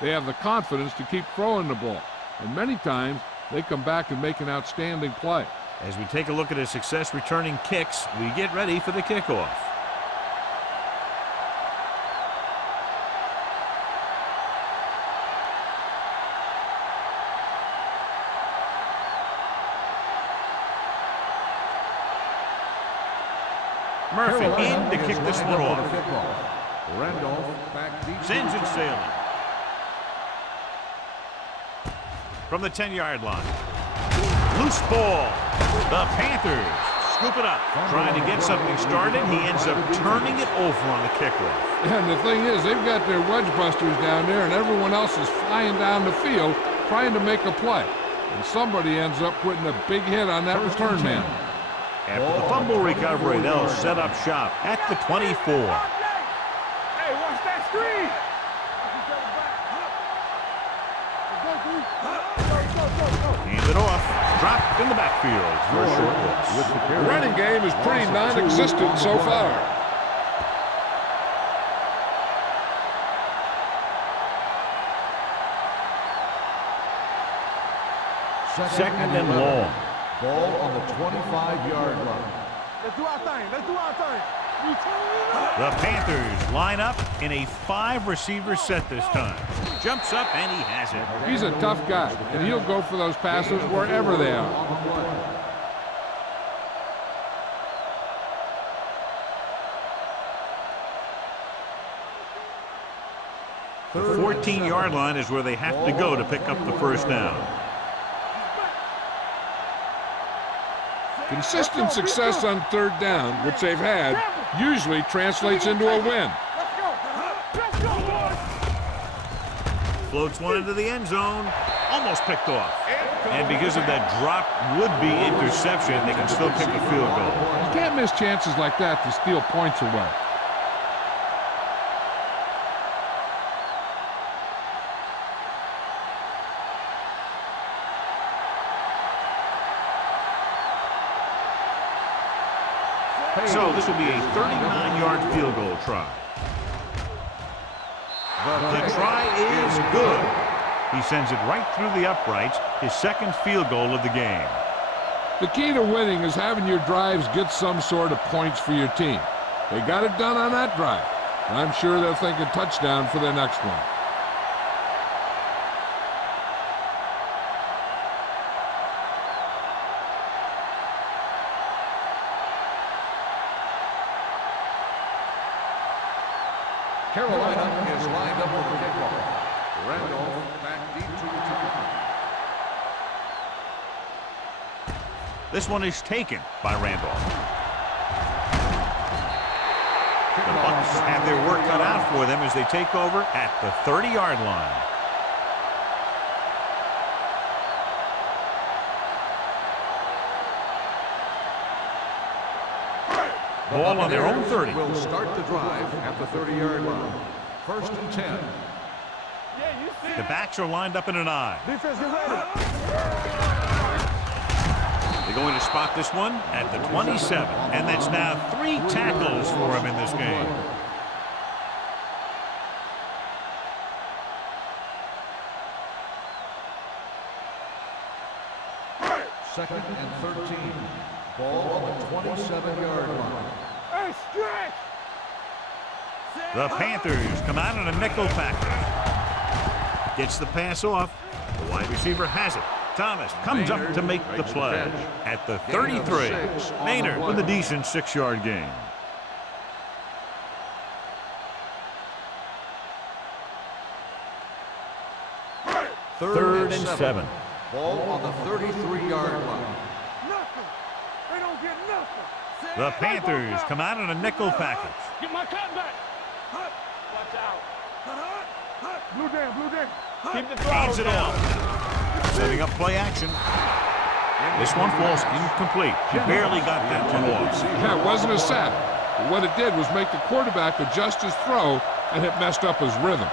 They have the confidence to keep throwing the ball, and many times they come back and make an outstanding play. As we take a look at his success returning kicks, we get ready for the kickoff. Murphy in to kick this one off. Randolph back deep. Sends it sailing. From the 10-yard line. Loose ball. The Panthers scoop it up. Trying to get something started. He ends up turning it over on the kickoff. And the thing is, they've got their wedge busters down there, and everyone else is flying down the field trying to make a play. And somebody ends up putting a big hit on that return man. After the fumble recovery, they'll set up shop at the 24. Hey, watch that screen. Hand it off. Dropped in the backfield for a short loss. The running game is pretty non-existent so far. Second and long. Ball on the 25-yard line. Let's do our thing. Let's do our thing. The Panthers line up in a 5-receiver set this time. Jumps up and he has it. He's a tough guy, and he'll go for those passes wherever they are. The 14-yard line is where they have to go to pick up the first down. Consistent success on third down, which they've had, usually translates into a win. Let's go, boys. Floats one into the end zone. Almost picked off. And because of that drop would-be interception, they can still kick a field goal. You can't miss chances like that to steal points away. So this will be a 39-yard field goal try. The try is good. He sends it right through the uprights, his second field goal of the game. The key to winning is having your drives get some sort of points for your team. They got it done on that drive, and I'm sure they're thinking touchdown for their next one. Carolina is lined up for the kickoff. Randolph back deep to return. This one is taken by Randolph. The Bucs have their work cut out for them as they take over at the 30-yard line. Ball on their own 30. Will start the drive at the 30-yard line. First and 10. The backs are lined up in an I. Defense, get ready. They're going to spot this one at the 27. And that's now 3 tackles for him in this game. Second and 13. Ball on the 27-yard line. Hey, stretch. The Panthers come out in a nickel package. Gets the pass off. The wide receiver has it. Thomas comes up to make the play at the 33. Maynard with a decent 6-yard gain. Third and 7. Ball on the 33-yard line. Nothing. They don't get nothing. The Panthers come out in a nickel package. Get my cut back. Watch out. Blue down. Keep the Hands it off. Setting up play action. This one falls incomplete. He barely got that one off. Yeah, it wasn't a sack. But what it did was make the quarterback adjust his throw, and it messed up his rhythm.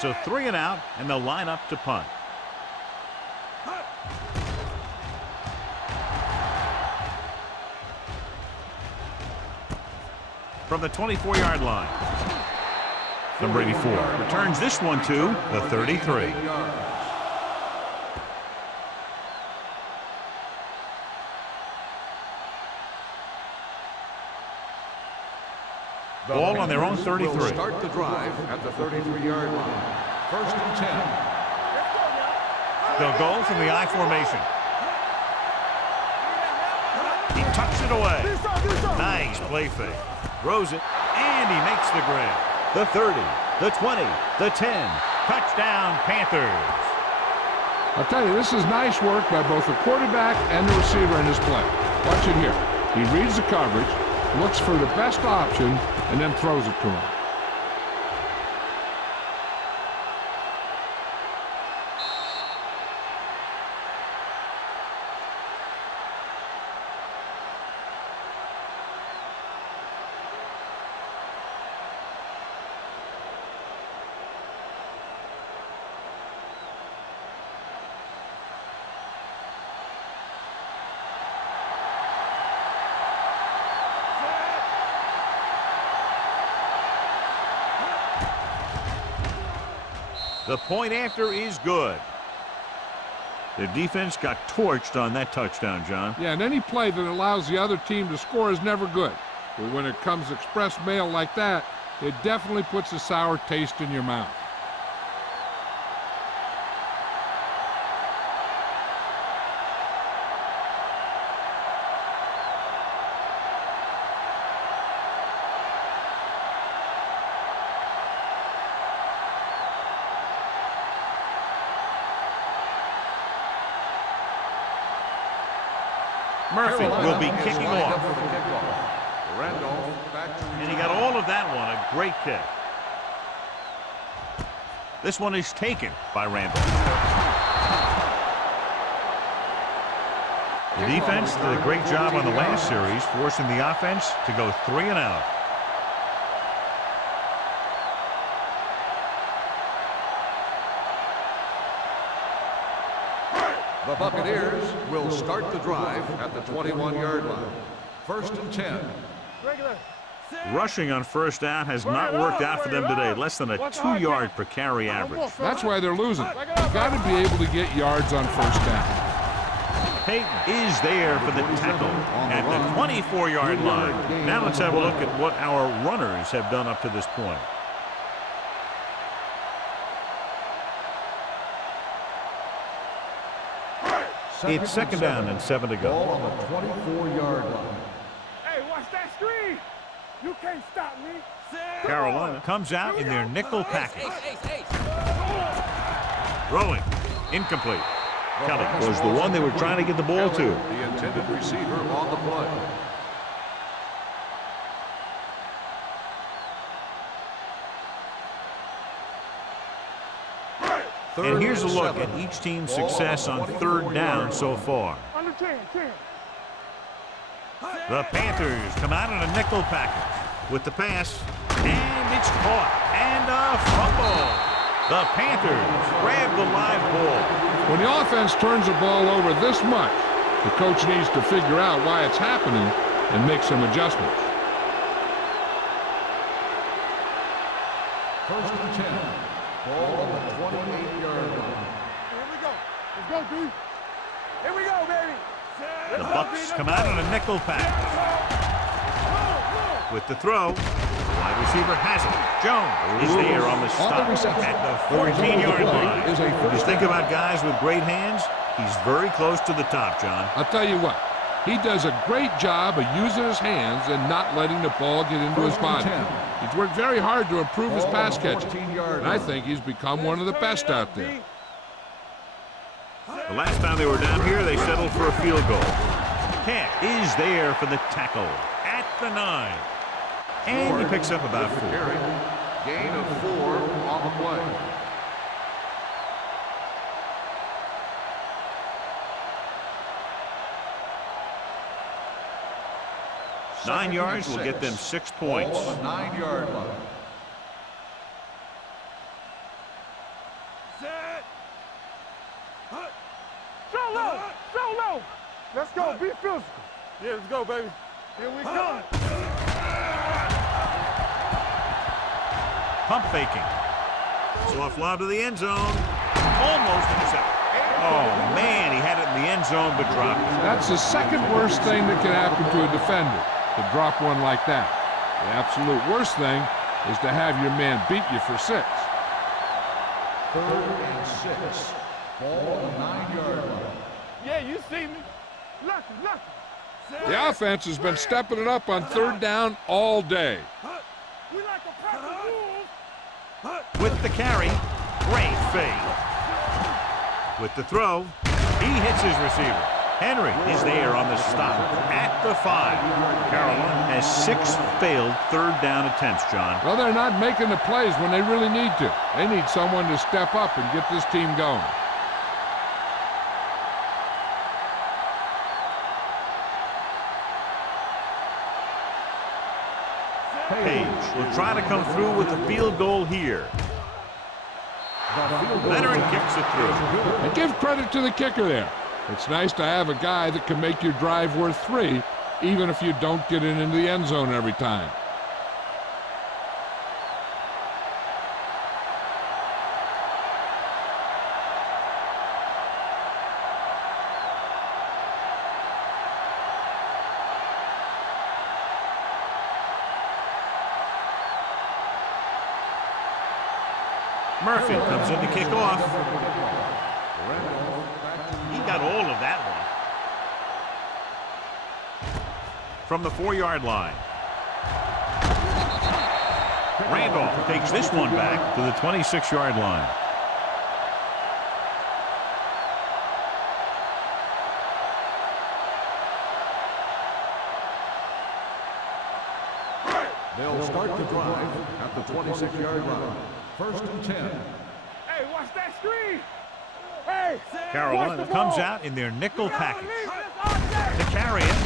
So 3 and out, and they'll line up to punt. From the 24-yard line. Number 84 returns this one to the 33. Ball on their own 33. Will start the drive at the 33-yard line. First and 10. They'll go from the I formation. He tucks it away. Nice play fake. Throws it, and he makes the grab. The 30, the 20, the 10. Touchdown, Panthers. I'll tell you, this is nice work by both the quarterback and the receiver in his play. Watch it here. He reads the coverage, looks for the best option, and then throws it to him. The point after is good. The defense got torched on that touchdown, John. Yeah, and any play that allows the other team to score is never good. But when it comes express mail like that, it definitely puts a sour taste in your mouth. Murphy will be kicking off. Randolph back to And he got all of that one. A great kick. This one is taken by Randolph. The defense did a great job on the last series, forcing the offense to go 3 and out. The Buccaneers will start the drive at the 21-yard line. 1st and 10. Rushing on first down has not worked out for them today. Less than a 2-yard per carry average. That's why they're losing. You've got to be able to get yards on first down. Peyton is there for the tackle at the 24-yard line. Now let's have a look at what our runners have done up to this point. It's 2nd down and 7 to go. Ball on the 24-yard line. Hey, watch that screen. You can't stop me. Carolina comes out in their nickel package. Throwing. Incomplete. Kelly was the one they were trying to get the ball to. The intended receiver on the play. And here's a look at each team's success on 3rd down so far. Under 10. The Panthers come out in a nickel package with the pass, and it's caught, and a fumble. The Panthers grab the live ball. When the offense turns the ball over this much, the coach needs to figure out why it's happening and make some adjustments. 1st and 10. Ball on the 28-yard line. Here we go. Let's go, D. Here we go, baby. The Bucs come out in a nickel package. With the throw, wide receiver has it. Jones is there on the stop at the 14-yard line. Just think about guys with great hands. He's very close to the top, John. I'll tell you what, he does a great job of using his hands and not letting the ball get into his body. He's worked very hard to improve his pass catching, and I think he's become one of the best out there. The last time they were down here, they settled for a field goal. Cat is there for the tackle at the 9. And he picks up about 4. Gain of 4 on the play. Nine yards will get them 6 points. Ball on the 9-yard line. Show low. Let's go. Be physical. Yeah, let's go, baby. Here we come. Pump faking. Soft lob to the end zone. Almost intercepted. Oh, man, he had it in the end zone but dropped it. That's the second worst thing that can happen to a defender, to drop one like that. The absolute worst thing is to have your man beat you for 6. 3rd and 6. Ball on the 9-yard line. Yeah, you see me. Lucky. The offense has been stepping it up on 3rd down all day. We like a pack of wolves. With the carry, great fade. With the throw, he hits his receiver. Henry is there on the stop at the 5. Carolina has 6 failed 3rd down attempts, John. Well, they're not making the plays when they really need to. They need someone to step up and get this team going. Page will try to come through with a field goal here. Leonard kicks it through. And give credit to the kicker there. It's nice to have a guy that can make your drive worth 3, even if you don't get it into the end zone every time. Murphy comes in to kick off. He got all of that one. From the 4-yard line. Randolph takes this one back to the 26-yard line. They'll start the drive at the 26-yard line. First and 10. Hey, watch that screen. Hey, Carolina comes out in their nickel package. To carry it,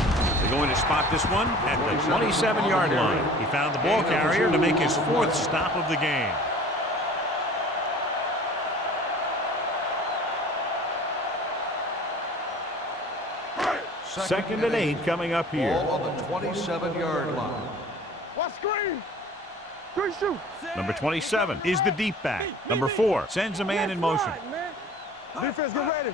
they're going to spot this one at the 27-yard line. He found the ball carrier to make his 4th stop of the game. Second and 8 coming up here. Ball on the 27-yard line. watch screen. Three shoot. Number 27 is the deep back. Number 4 sends a man in motion. Defense, get ready.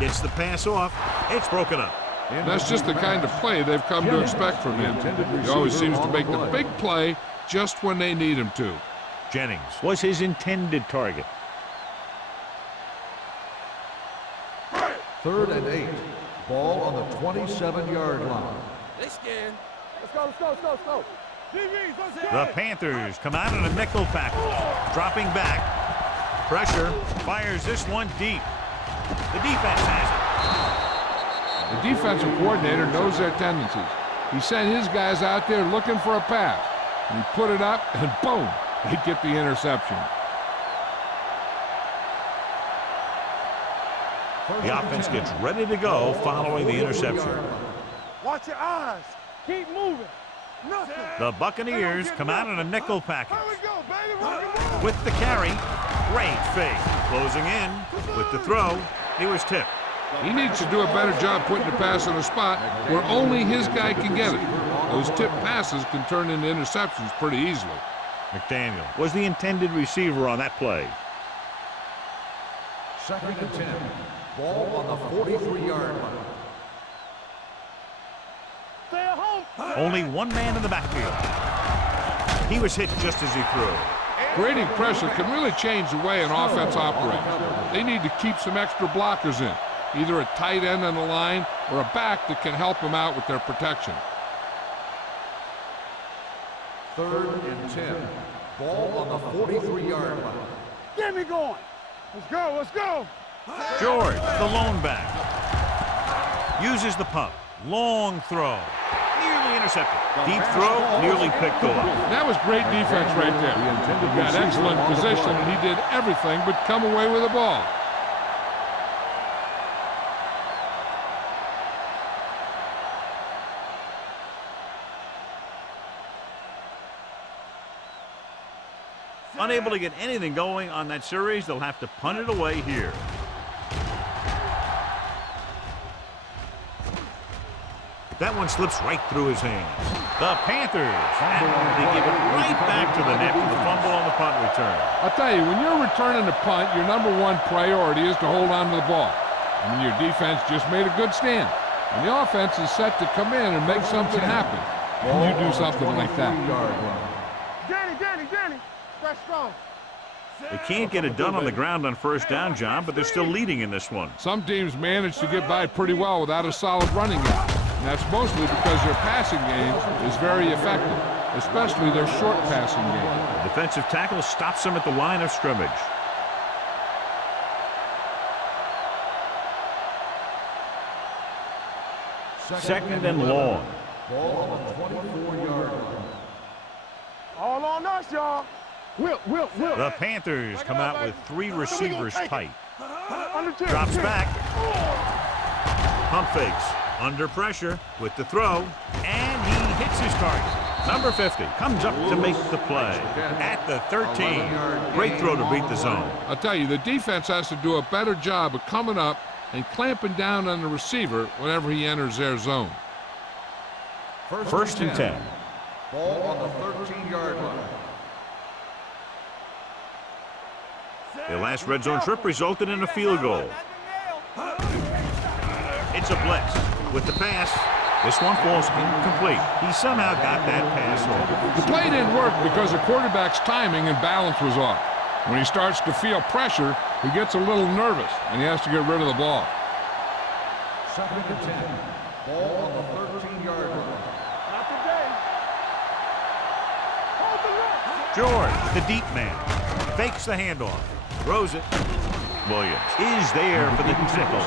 Gets the pass off. It's broken up. That's just the kind of play they've come to expect from him. He always seems to make the big play just when they need him to. Jennings was his intended target. Third and 8. Ball on the 27-yard line. They scared. Let's go, let's go, let's go, let's go. The Panthers come out in a nickel package. Dropping back. Pressure. Fires this one deep. The defense has it. The defensive coordinator knows their tendencies. He sent his guys out there looking for a pass. He put it up, and boom, they get the interception. The offense gets ready to go following the interception. Watch your eyes. Keep moving. Nothing. The Buccaneers come out in a nickel package. Here we go, baby. Rock and roll. With the carry, great fake. Closing in with the throw, he was tipped. He needs to do a better job putting the pass in a spot where only his guy can get it. Those tip passes can turn into interceptions pretty easily. McDaniel was the intended receiver on that play. Second and 10. Ball on the 43-yard line. Stay at home. Only one man in the backfield. He was hit just as he threw. Grading pressure can really change the way an offense operates. They need to keep some extra blockers in, either a tight end on the line or a back that can help them out with their protection. Third and 10. Ball on the 43-yard line. Get me going. Let's go, let's go. George, the lone back, uses the pump. Long throw. Nearly intercepted. Deep throw, nearly picked off. That was great defense right there. He got excellent position, and he did everything but come away with the ball. Unable to get anything going on that series, they'll have to punt it away here. That one slips right through his hands. The Panthers, and they give it right back to the net for the fumble on the punt return. I'll tell you, when you're returning a punt, your number one priority is to hold on to the ball. I mean, your defense just made a good stand. And the offense is set to come in and make something happen. When you do something like that. Danny. That's strong. They can't get it done on the ground on first down, John, but they're still leading in this one. Some teams manage to get by pretty well without a solid running game. And that's mostly because their passing game is very effective, especially their short passing game. The defensive tackle stops him at the line of scrimmage. Second and long. Ball on the 24-yard line. All on us, y'all. Will. The Panthers come out with 3 receivers tight. Under 10. Drops back. Pump fakes. Under pressure with the throw. And he hits his target. Number 50 comes up to make the play at the 13. Great throw to beat the zone. I'll tell you, the defense has to do a better job of coming up and clamping down on the receiver whenever he enters their zone. First and 10. Ball on the 13-yard line. Their last red zone trip resulted in a field goal. It's a blitz with the pass. This one falls incomplete. He somehow got that pass off. The play didn't work because the quarterback's timing and balance was off. When he starts to feel pressure, he gets a little nervous, and he has to get rid of the ball. 2nd and 10. Ball on the 13-yard line. Not today. Hold the rock. George, the deep man, fakes the handoff, throws it. Williams is there for the tackle.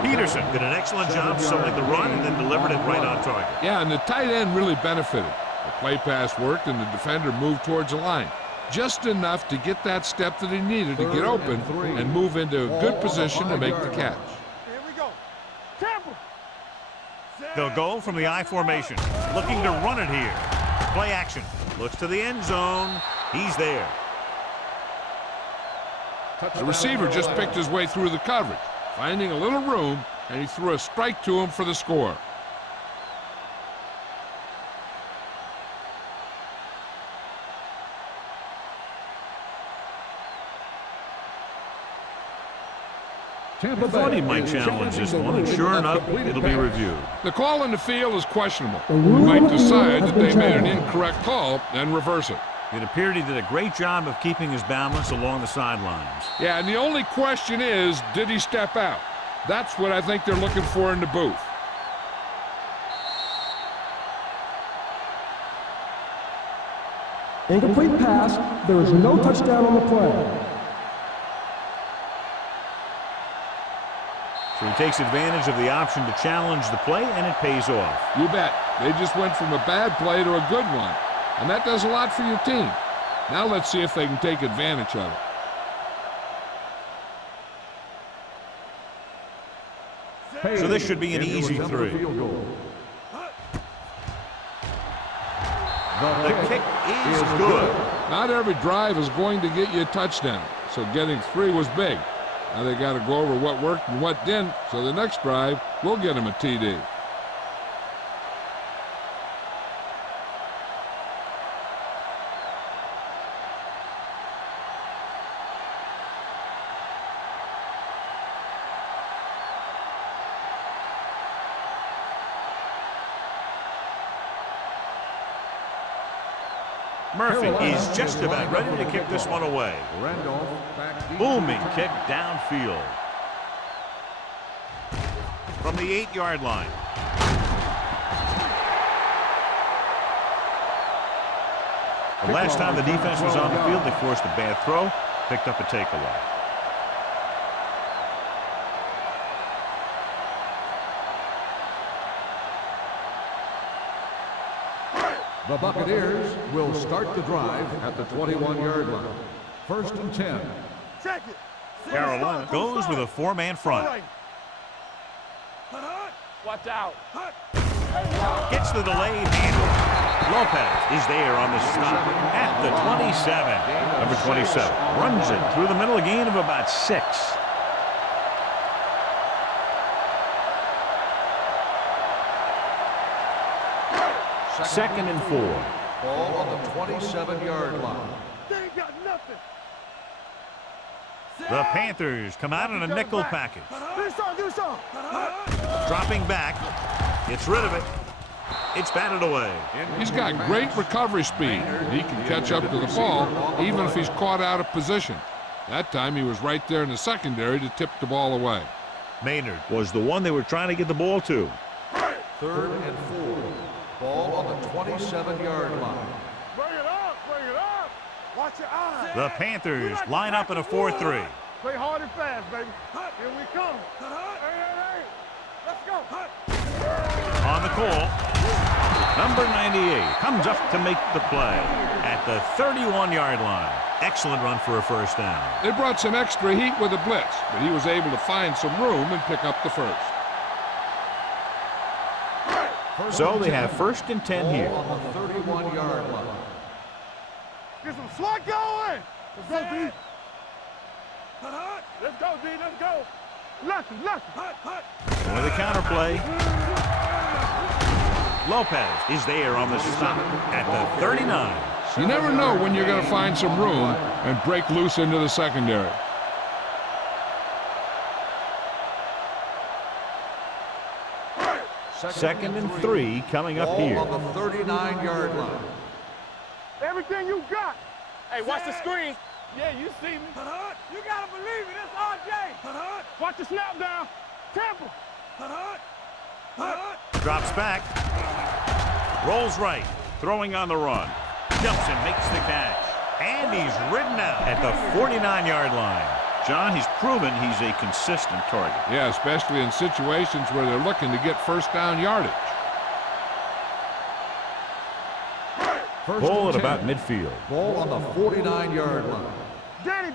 Peterson did an excellent job selling the run and then delivered it right on target. Yeah, and the tight end really benefited. The play pass worked, and the defender moved towards the line. Just enough to get that step that he needed to get open and move into a good position to make the catch. Here we go. Temple. They'll go from the I formation, looking to run it here. Play action, looks to the end zone. He's there. The receiver just picked his way through the coverage, finding a little room, and he threw a strike to him for the score. I thought he might challenge this one, and sure enough, it'll be reviewed. The call in the field is questionable. He might decide that they made an incorrect call and reverse it. It appeared he did a great job of keeping his balance along the sidelines. Yeah, and the only question is, did he step out? That's what I think they're looking for in the booth. Incomplete pass. There is no touchdown on the play. So he takes advantage of the option to challenge the play, and it pays off. You bet. They just went from a bad play to a good one. And that does a lot for your team. Now let's see if they can take advantage of it. So this should be an easy 3. The kick is good. Not every drive is going to get you a touchdown, so getting 3 was big. Now they got to go over what worked and what didn't, so the next drive will get him a TD. Murphy is just about ready to kick this one away. Booming kick downfield. From the 8-yard line. The last time the defense was on the field, they forced a bad throw, picked up a takeaway. The Buccaneers will start the drive at the 21-yard line. 1st and 10. Check it. Carolina goes with a 4-man front. Watch out. Gets the delayed handoff. Lopez is there on the stop at the 27. Number 27 runs it through the middle, a gain of about 6. Second and 4. Ball on the 27-yard line. They ain't got nothing. The Panthers come out in a nickel package. Do something. Dropping back. Gets rid of it. It's batted away. He's got great recovery speed. He can catch up to the ball even if he's caught out of position. That time he was right there in the secondary to tip the ball away. Maynard was the one they were trying to get the ball to. 3rd and 4. Ball on the 27-yard line. Bring it up. Bring it up. Watch your eyes. The Panthers line up in a 4-3. Play hard and fast, baby. Here we come. Hey. Let's go. On the call, number 98 comes up to make the play at the 31-yard line. Excellent run for a first down. They brought some extra heat with a blitz, but he was able to find some room and pick up the first. So they have 1st and 10 here. On the 31-yard line. Get some slot going. Let's go, D. Let's go, D. Let's go. Lucky. With a counter play. Lopez is there on the stop at the 39. You never know when you're going to find some room and break loose into the secondary. 2nd and 3 coming up here. On the 39-yard line. Everything you got. Hey, watch the screen. Yeah, you see me. You gotta believe it. It's RJ. Watch the snap down. Temple. Drops back. Rolls right. Throwing on the run. Jumps and makes the catch. And he's ridden out at the 49-yard line. John, he's proven he's a consistent target. Yeah, especially in situations where they're looking to get first down yardage. Ball at about midfield. Ball on the 49-yard line. Danny.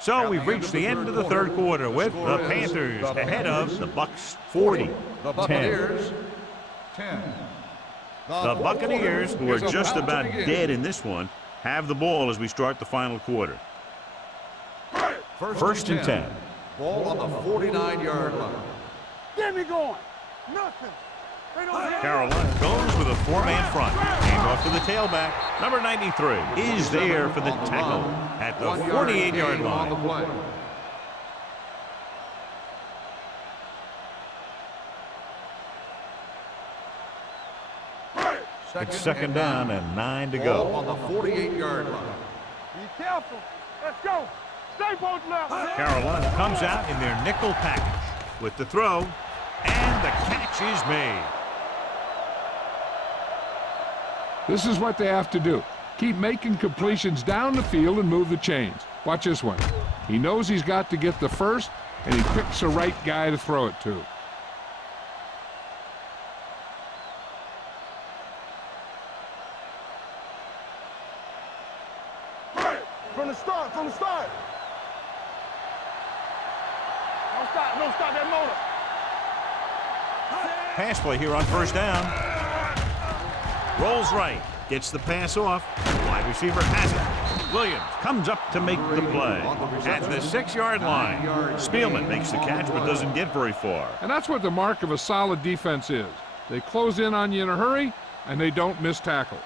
So we've reached the end of the third quarter with the Panthers ahead of the Bucs 40-10. The Buccaneers 10. The Buccaneers, who are just about dead in this one, have the ball as we start the final quarter. First and 10. Ball on the 49-yard line. Get me going. Nothing. They don't have Carolina goes with a four-man front. Hand off to the tailback. Number 93 is there for the tackle at the 48-yard line. It's 2nd down and 9 to go. On the 48-yard line. Be careful. Let's go. Stay both left. Carolina comes out in their nickel package with the throw, and the catch is made. This is what they have to do. Keep making completions down the field and move the chains. Watch this one. He knows he's got to get the first, and he picks the right guy to throw it to. From the start. Don't start that motor. Pass play here on first down. Rolls right. Gets the pass off. Wide receiver has it. Williams comes up to make the play. At the 6-yard line. Spielman makes the catch but doesn't get very far. And that's what the mark of a solid defense is. They close in on you in a hurry, and they don't miss tackle.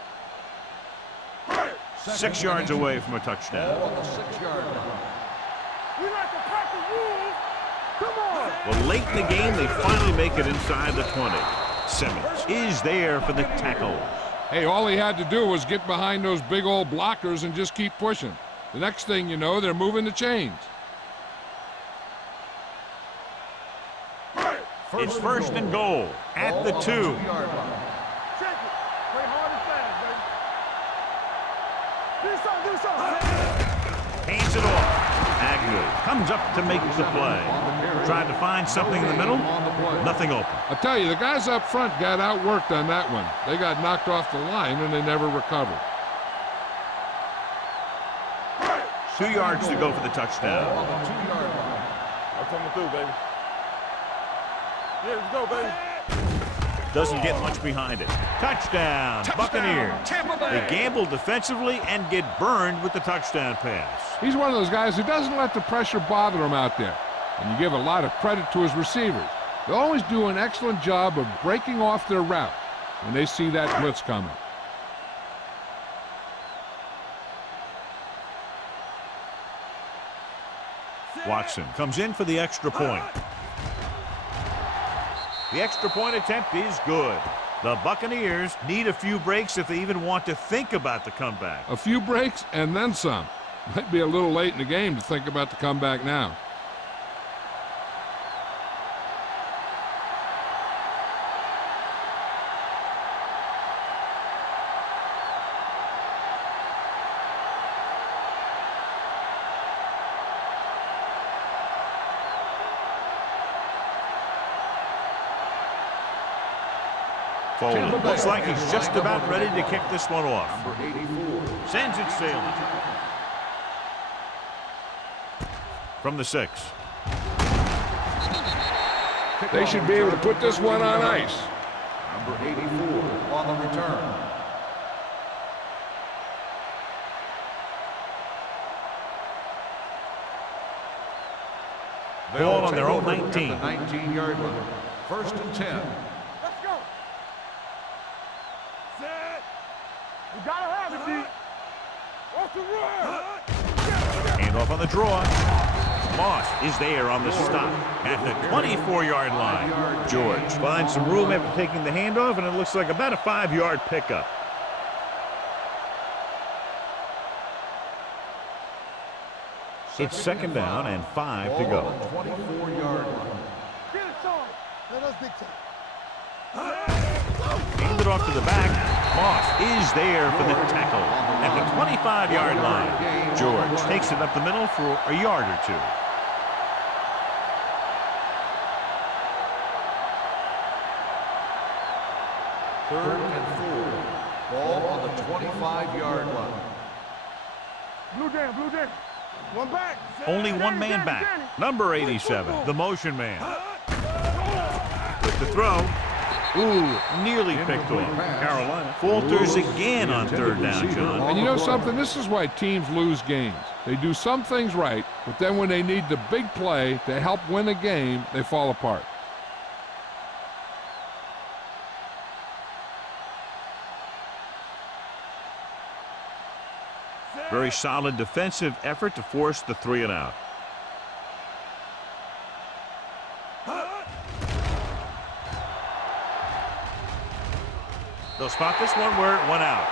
6 yards away from a touchdown. On the 6-yard line. We like to practice rules. Come on. Well, late in the game, they finally make it inside the 20. Simmons is there for the tackle. Hey, all he had to do was get behind those big old blockers and just keep pushing. The next thing you know, they're moving the chains. It's 1st and goal at the 2. Check it. Play hard and fast, baby. Do something. Hands it off. Agnew comes up to make the play. Tried to find something in the middle. Nothing open. I tell you, the guys up front got outworked on that one. They got knocked off the line and they never recovered. 2 yards to go for the touchdown. On the 2-yard line. I'm coming through, baby. Yeah, let's go, baby. Doesn't get much behind it. Touchdown, Buccaneers. They gamble defensively and get burned with the touchdown pass. He's one of those guys who doesn't let the pressure bother him out there. And you give a lot of credit to his receivers. They always do an excellent job of breaking off their route when they see that blitz coming. Watson comes in for the extra point. The extra point attempt is good. The Buccaneers need a few breaks if they even want to think about the comeback. A few breaks and then some. Might be a little late in the game to think about the comeback now. Foley looks like he's just about ready to kick this one off. Number 84. Sends it sailing. From the 6. They should be able to put this one on ice. Number 84 on the return. Ball on their own 19. At the 19-yard line. 1st and 10. Let's go. Set. You gotta have it, D. What's the run? Hand off on the draw. Moss is there on the stop at the 24-yard line. George finds some room after taking the handoff, and it looks like about a 5-yard pickup. It's second down and 5 to go. 24-yard line. Hand it off to the back. Moss is there for the tackle at the 25-yard line. George takes it up the middle for a yard or two. Third and 4. Ball on the 25-yard line. Blue down, blue down. One back. Only one man back. Number 87, the motion man. With the throw. Ooh, nearly picked off. Carolina falters again on third down, John. And you know something? This is why teams lose games. They do some things right, but then when they need the big play to help win a game, they fall apart. Very solid defensive effort to force the 3 and out. They'll spot this one where it went out.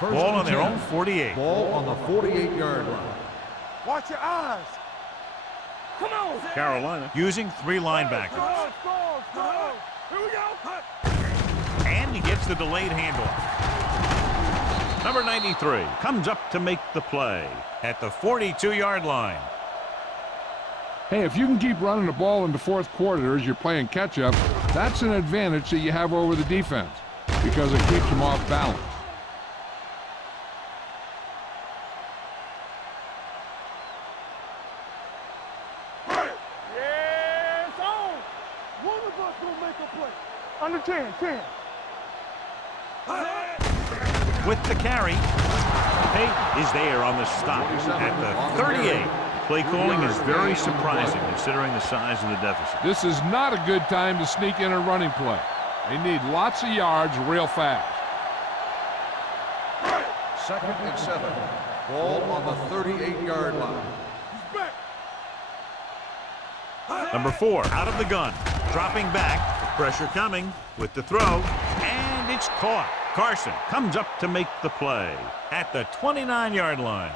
Ball on their own 48. Ball on the 48-yard line. Watch your eyes. Come on, Zach. Carolina using 3 linebackers. Score. Here we go. And he gets the delayed handoff. Number 93 comes up to make the play at the 42-yard line. Hey, if you can keep running the ball in the fourth quarter as you're playing catch-up, that's an advantage that you have over the defense because it keeps them off balance. Under 10. With the carry, Payton is there on the stop at the 38. Play calling is very surprising considering the size of the deficit. This is not a good time to sneak in a running play. They need lots of yards real fast. Second and 7. Ball on the 38-yard line. Number 4 out of the gun, dropping back. Pressure coming with the throw, and it's caught. Carson comes up to make the play at the 29-yard line.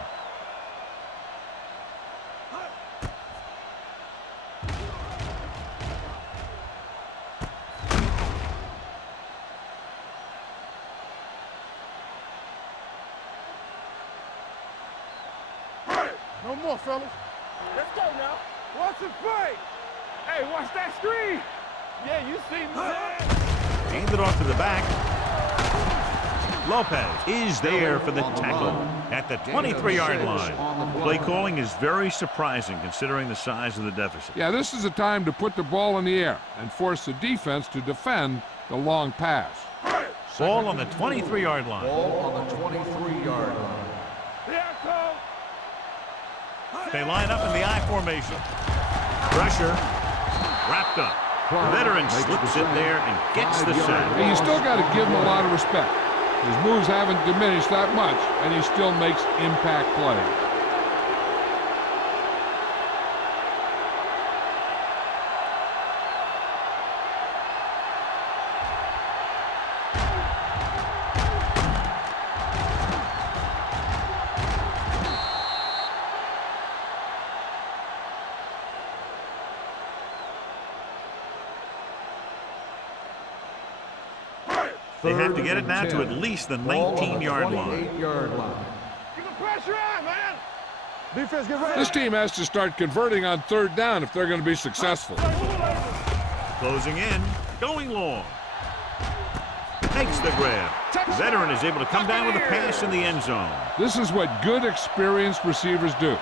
No more, fellas. Let's go now. Watch the play. Hey, watch that screen. Yeah, you see me. Hand it off to the back. Lopez is there for the tackle at the 23-yard line. Play calling is very surprising considering the size of the deficit. Yeah, this is a time to put the ball in the air and force the defense to defend the long pass. Ball on the 23-yard line. Ball on the 23-yard line. They line up in the I formation. Pressure wrapped up. The veteran slips in there and gets the sack. And you still got to give him a lot of respect. His moves haven't diminished that much, and he still makes impact plays. They have to get it now to at least the 19-yard line. Keep the pressure on, man. Defense, get ready. This team has to start converting on third down if they're going to be successful. Closing in, going long. Makes the grab. The veteran is able to come down with a pass in the end zone. This is what good, experienced receivers do.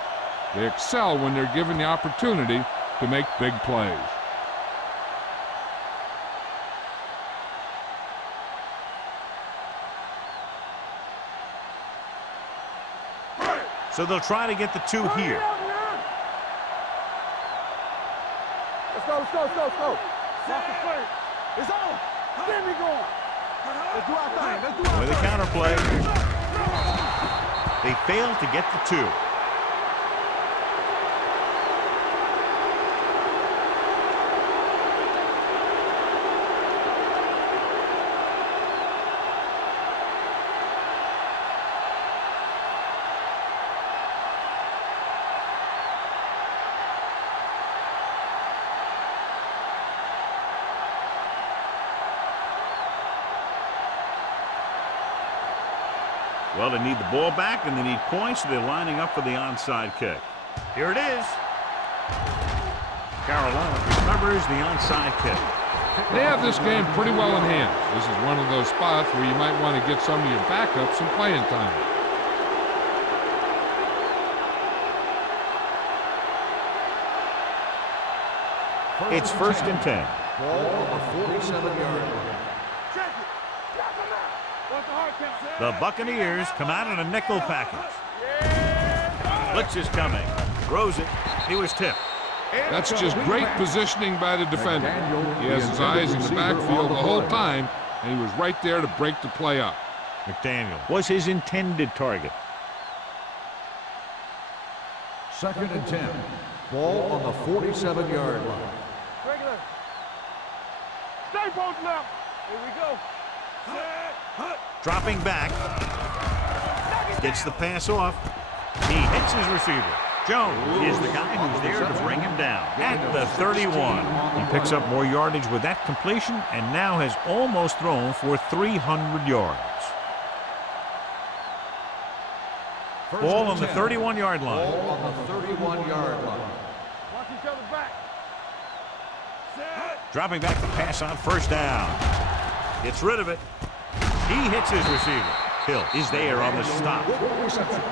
They excel when they're given the opportunity to make big plays. So they'll try to get the 2 here. Let's go, let's go, let's go, let's go. Mark the play. It's on. Get me going. Let's do our thing. Let's do our thing. With a counterplay. They failed to get the 2. Well, they need the ball back, and they need points, so they're lining up for the onside kick. Here it is. Carolina recovers the onside kick. They have this game pretty well in hand. This is one of those spots where you might want to get some of your backups some playing time. It's 1st and 10. Ball on the 47-yard line. The Buccaneers come out in a nickel package. Blitz is coming. Throws it. He was tipped. That's just great positioning by the defender. He has his eyes in the backfield the whole time, and he was right there to break the play up. McDaniel was his intended target. 2nd and 10. Ball on the 47-yard line. Regular. Stay both left. Here we go. Dropping back. Gets the pass off. He hits his receiver. Jones is the guy who's there to bring him down at the 31. He picks up more yardage with that completion and now has almost thrown for 300 yards. Ball on the 31-yard line. Ball on the 31-yard line. Watch each other back. Dropping back the pass on 1st down. Gets rid of it. He hits his receiver. Hill is there on the stop.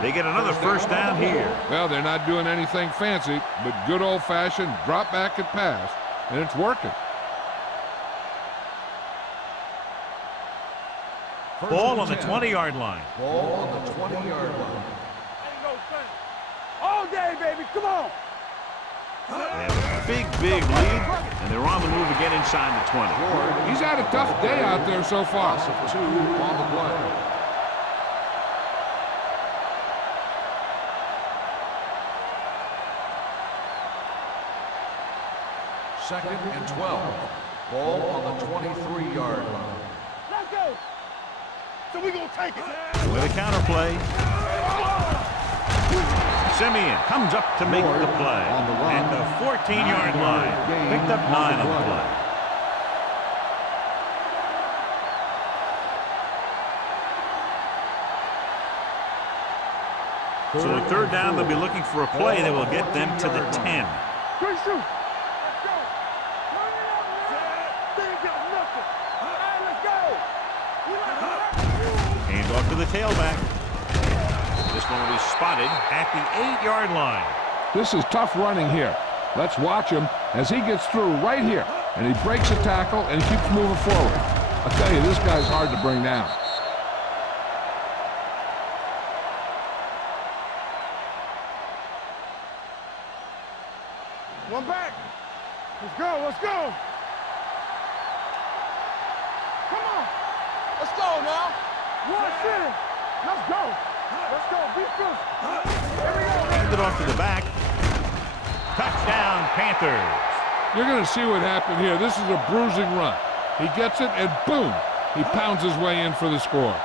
They get another 1st down here. Well, they're not doing anything fancy, but good old-fashioned drop back and pass, and it's working. Ball on the 20-yard line. Ball on the 20-yard line. Ain't no thing. All day, baby. Come on. They have a big lead, and they're on the move again inside the 20. He's had a tough day out there so far. Loss of 2 on the play. Second and 12. Ball on the 23-yard line. Let's go. So we gonna take it. With a counterplay. Simeon comes up to make the play. And the 14-yard line. Picked up 9 on the play. So the 3rd down, they'll be looking for a play that will get them to the 10. Good shoot. Let's go. Run it up, man. They ain't got nothing. All right, let's go. We like Hands off to the tailback. This one will be spotted at the 8-yard line. This is tough running here. Let's watch him as he gets through right here, and he breaks a tackle and keeps moving forward. I'll tell you, this guy's hard to bring down. one back. Let's go. Let's go. Come on. Let's go now. One city. Let's go. Let's go. Be first. Here we go. Hand it off to the back. Touchdown, Panthers. You're going to see what happened here. This is a bruising run. He gets it, and boom, he pounds his way in for the score.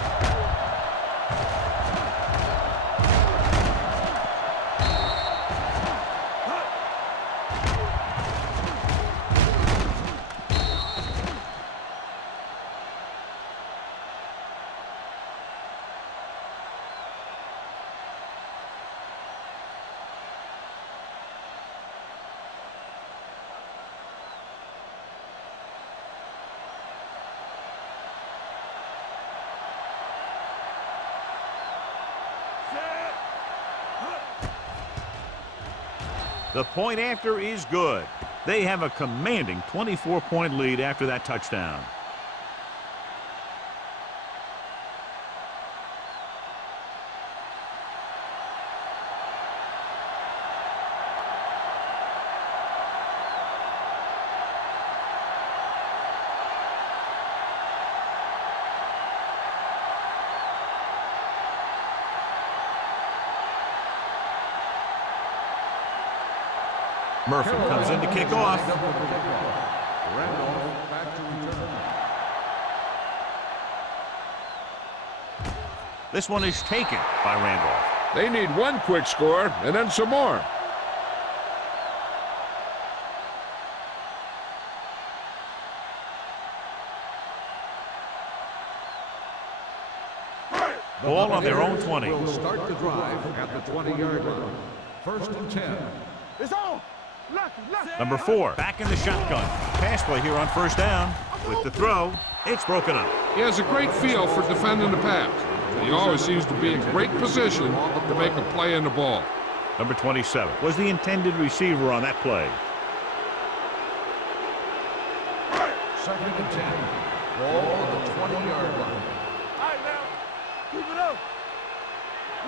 The point after is good. They have a commanding 24-point lead after that touchdown. Murphy comes in to kick off. Randolph back to return. This one is taken by Randolph. They need one quick score and then some more. Ball on their own 20. Will start the drive at the 20-yard line. 1st and 10. It's on. Left. Number 4, back in the shotgun. Pass play here on 1st down. With the throw, it's broken up. He has a great feel for defending the pass. He always seems to be in great position to make a play in the ball. Number 27 was the intended receiver on that play. 2nd and 10. Ball on the 20-yard line. All right, now. Keep it up.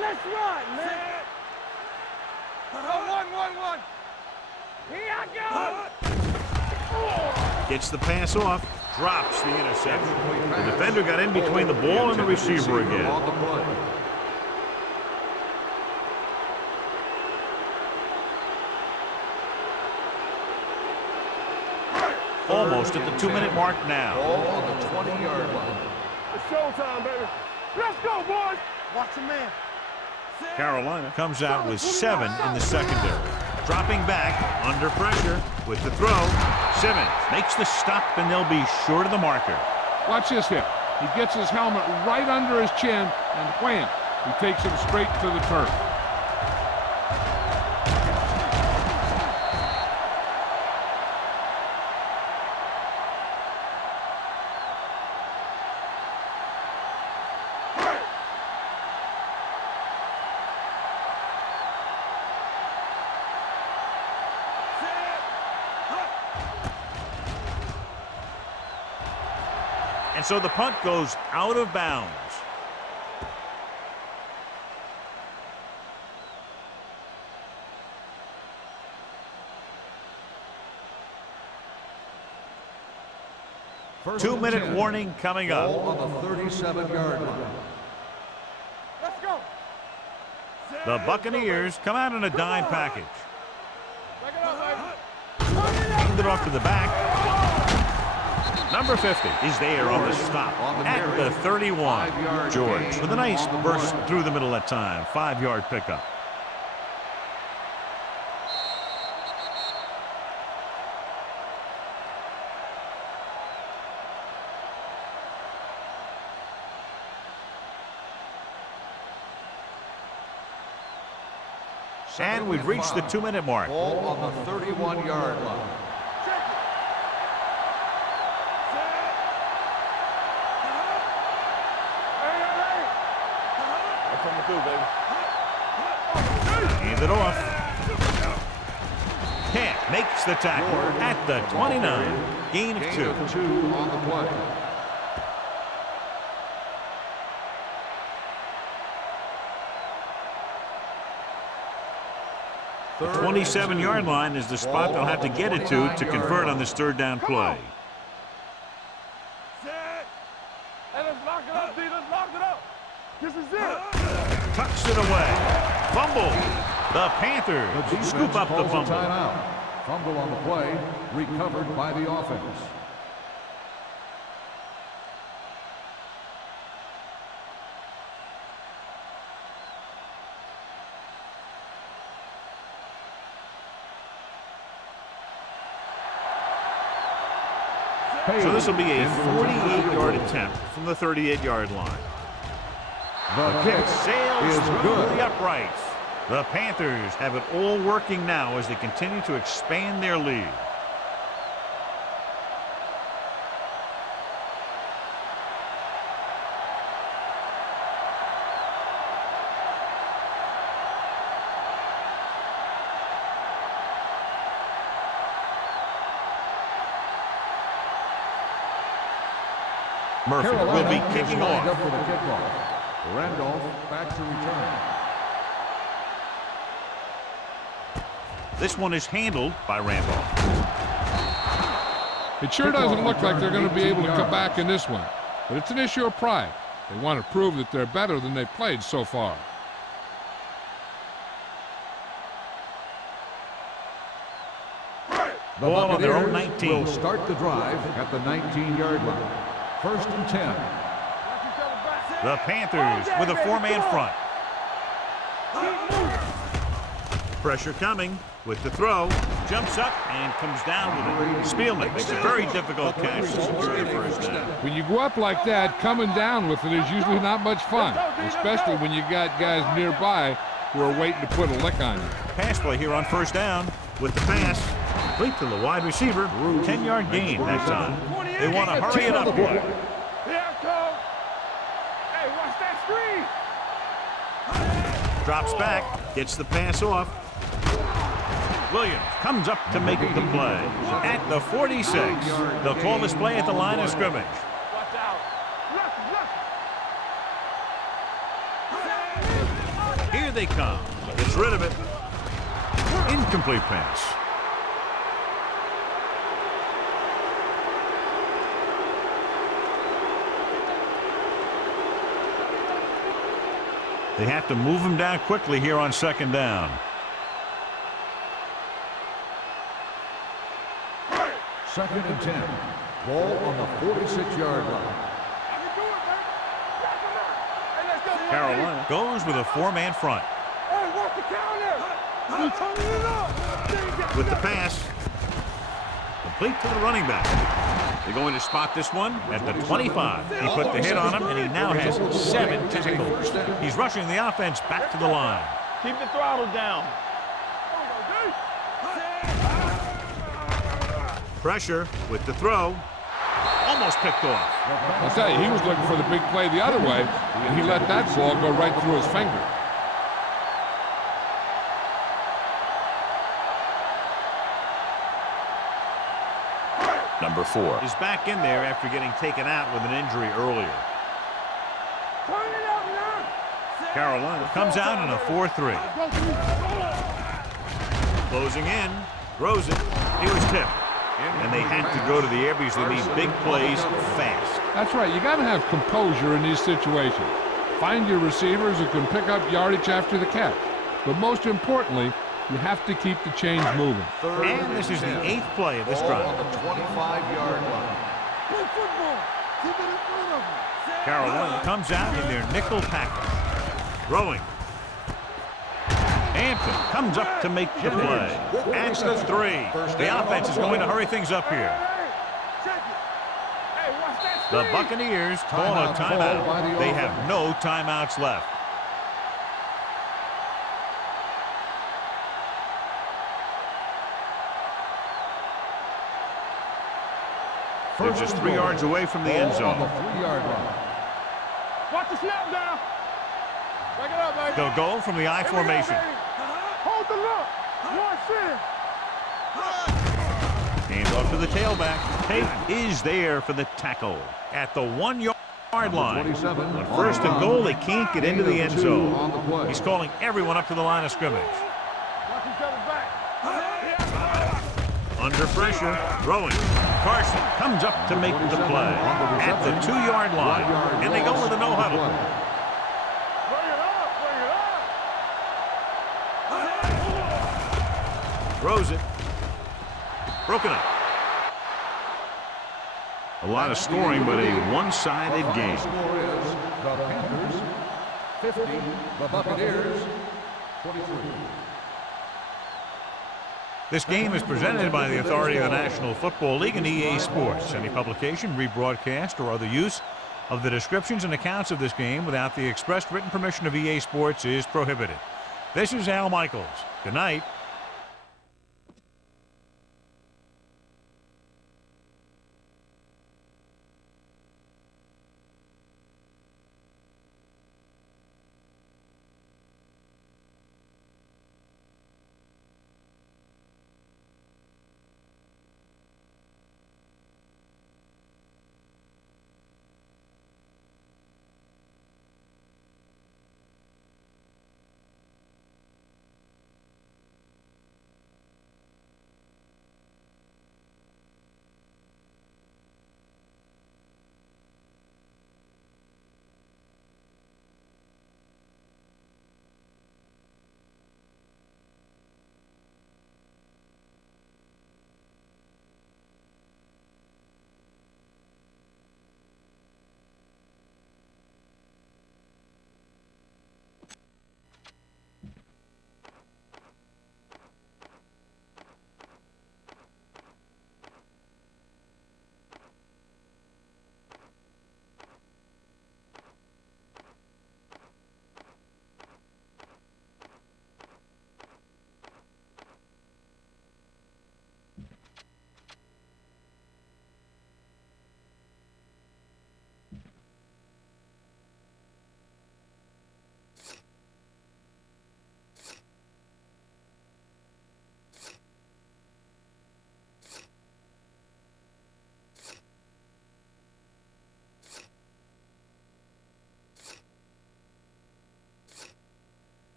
Let's run, man. One. Here I go. Gets the pass off, drops the interception. The defender got in between the ball and the receiver again. On the play. Almost at the 2-minute mark now. Ball on the 20-yard line. It's showtime, baby. Let's go, boys. Watch the man. Carolina comes out with 7 in the secondary. Dropping back, under pressure, with the throw. Simmons makes the stop, and they'll be short of the marker. Watch this hit. He gets his helmet right under his chin, and wham, he takes him straight to the turf. And so the punt goes out of bounds. First 2-minute and 10. warning coming up. Ball on the 37-yard line. Let's go. The Buccaneers come out in a dime package. Back it up, baby. Hand it off to the back. Number 50 is there on the stop at the 31. George with a nice burst through the middle that time. 5-yard pickup. And we've reached the 2-minute mark. Ball on the 31-yard line. Hand it off. Camp makes the tackle at the 29. Gain of 2. Gain of 2 on the play. The 27-yard line is the spot they'll have to get it to convert on this 3rd down play. Hey, let's lock it up, D. Let's lock it up. This is it. Tucks it away. Fumble. The Panthers scoop up the Calls a fumble. timeout. Fumble on the play, recovered by the offense. So this will be a 48-yard attempt from the 38-yard line. The Kick kick sails is through good. the uprights. The Panthers have it all working now as they continue to expand their lead. Murphy will be kicking lined off. up for the kickoff. Randolph back to return. This one is handled by Randolph. It sure doesn't look like they're going to be able to come back in this one, but it's an issue of pride. They want to prove that they're better than they've played so far. The Ball on their own Buccaneers 19. will start the drive at the 19-yard line. First and 10. The Panthers with a four-man front. Pressure coming with the throw. Jumps up and comes down with it. Spielman makes a very difficult catch to secure the first down. When you go up like that, coming down with it is usually not much fun, especially when you got guys nearby who are waiting to put a lick on you. Pass play here on first down with the pass. Complete to the wide receiver. 10-yard gain that time. They want to hurry it up here. Hey, watch that screen. Drops back, gets the pass off. Williams comes up to make the play. At the 46, they'll call this play at the line of scrimmage. Watch out. Here they come. Gets rid of it. Incomplete pass. They have to move him down quickly here on second down. Second and 10. Ball on the 46-yard line. Carolina goes with a four-man front. Hey, watch the counter. You turning it up. With the pass. Complete to the running back. They're going to spot this one at the 25. He put the hit on him, and he now has 7 tackles. He's rushing the offense back to the line. Keep the throttle down. Pressure with the throw. Almost picked off. I'll tell you, he was looking for the big play the other way, and he let that ball go right through his finger. Number 4 is back in there after getting taken out with an injury earlier. Turn it up now. Carolina comes out in a 4-3. Closing in, throws it. He was tipped. And they have to go to the air because they need big plays fast. That's right. You got to have composure in these situations. Find your receivers who can pick up yardage after the catch. But most importantly, you have to keep the chains moving. And this is the 8th play of this drive. On the 25-yard line. Play football. Keep it in front of him. Carolina comes out in their nickel tackle. Throwing. Hampton comes up to make the play. At the 3. The offense is going to hurry things up here. The Buccaneers call a timeout. They have no timeouts left. They're just 3 yards away from the end zone. On the 3-yard line. Watch the snap down. Back it up, baby. They'll go from the I formation. Hold the look. One sin. Hands off to the tailback. Tate is there for the tackle at the 1-yard line. 27. On first and goal, they can't get into the end zone. He's calling everyone up to the line of scrimmage. Watch each other back. Under pressure, throwing. Carson comes up to make the play at the 2-yard line, and they go with a no-huddle. Bring it up. Throws it. Broken up. A lot of scoring, but a one-sided game. The score is the Panthers 50, the Buccaneers 23. This game is presented by the authority of the National Football League and EA Sports. Any publication, rebroadcast, or other use of the descriptions and accounts of this game without the expressed written permission of EA Sports is prohibited. This is Al Michaels. Good night.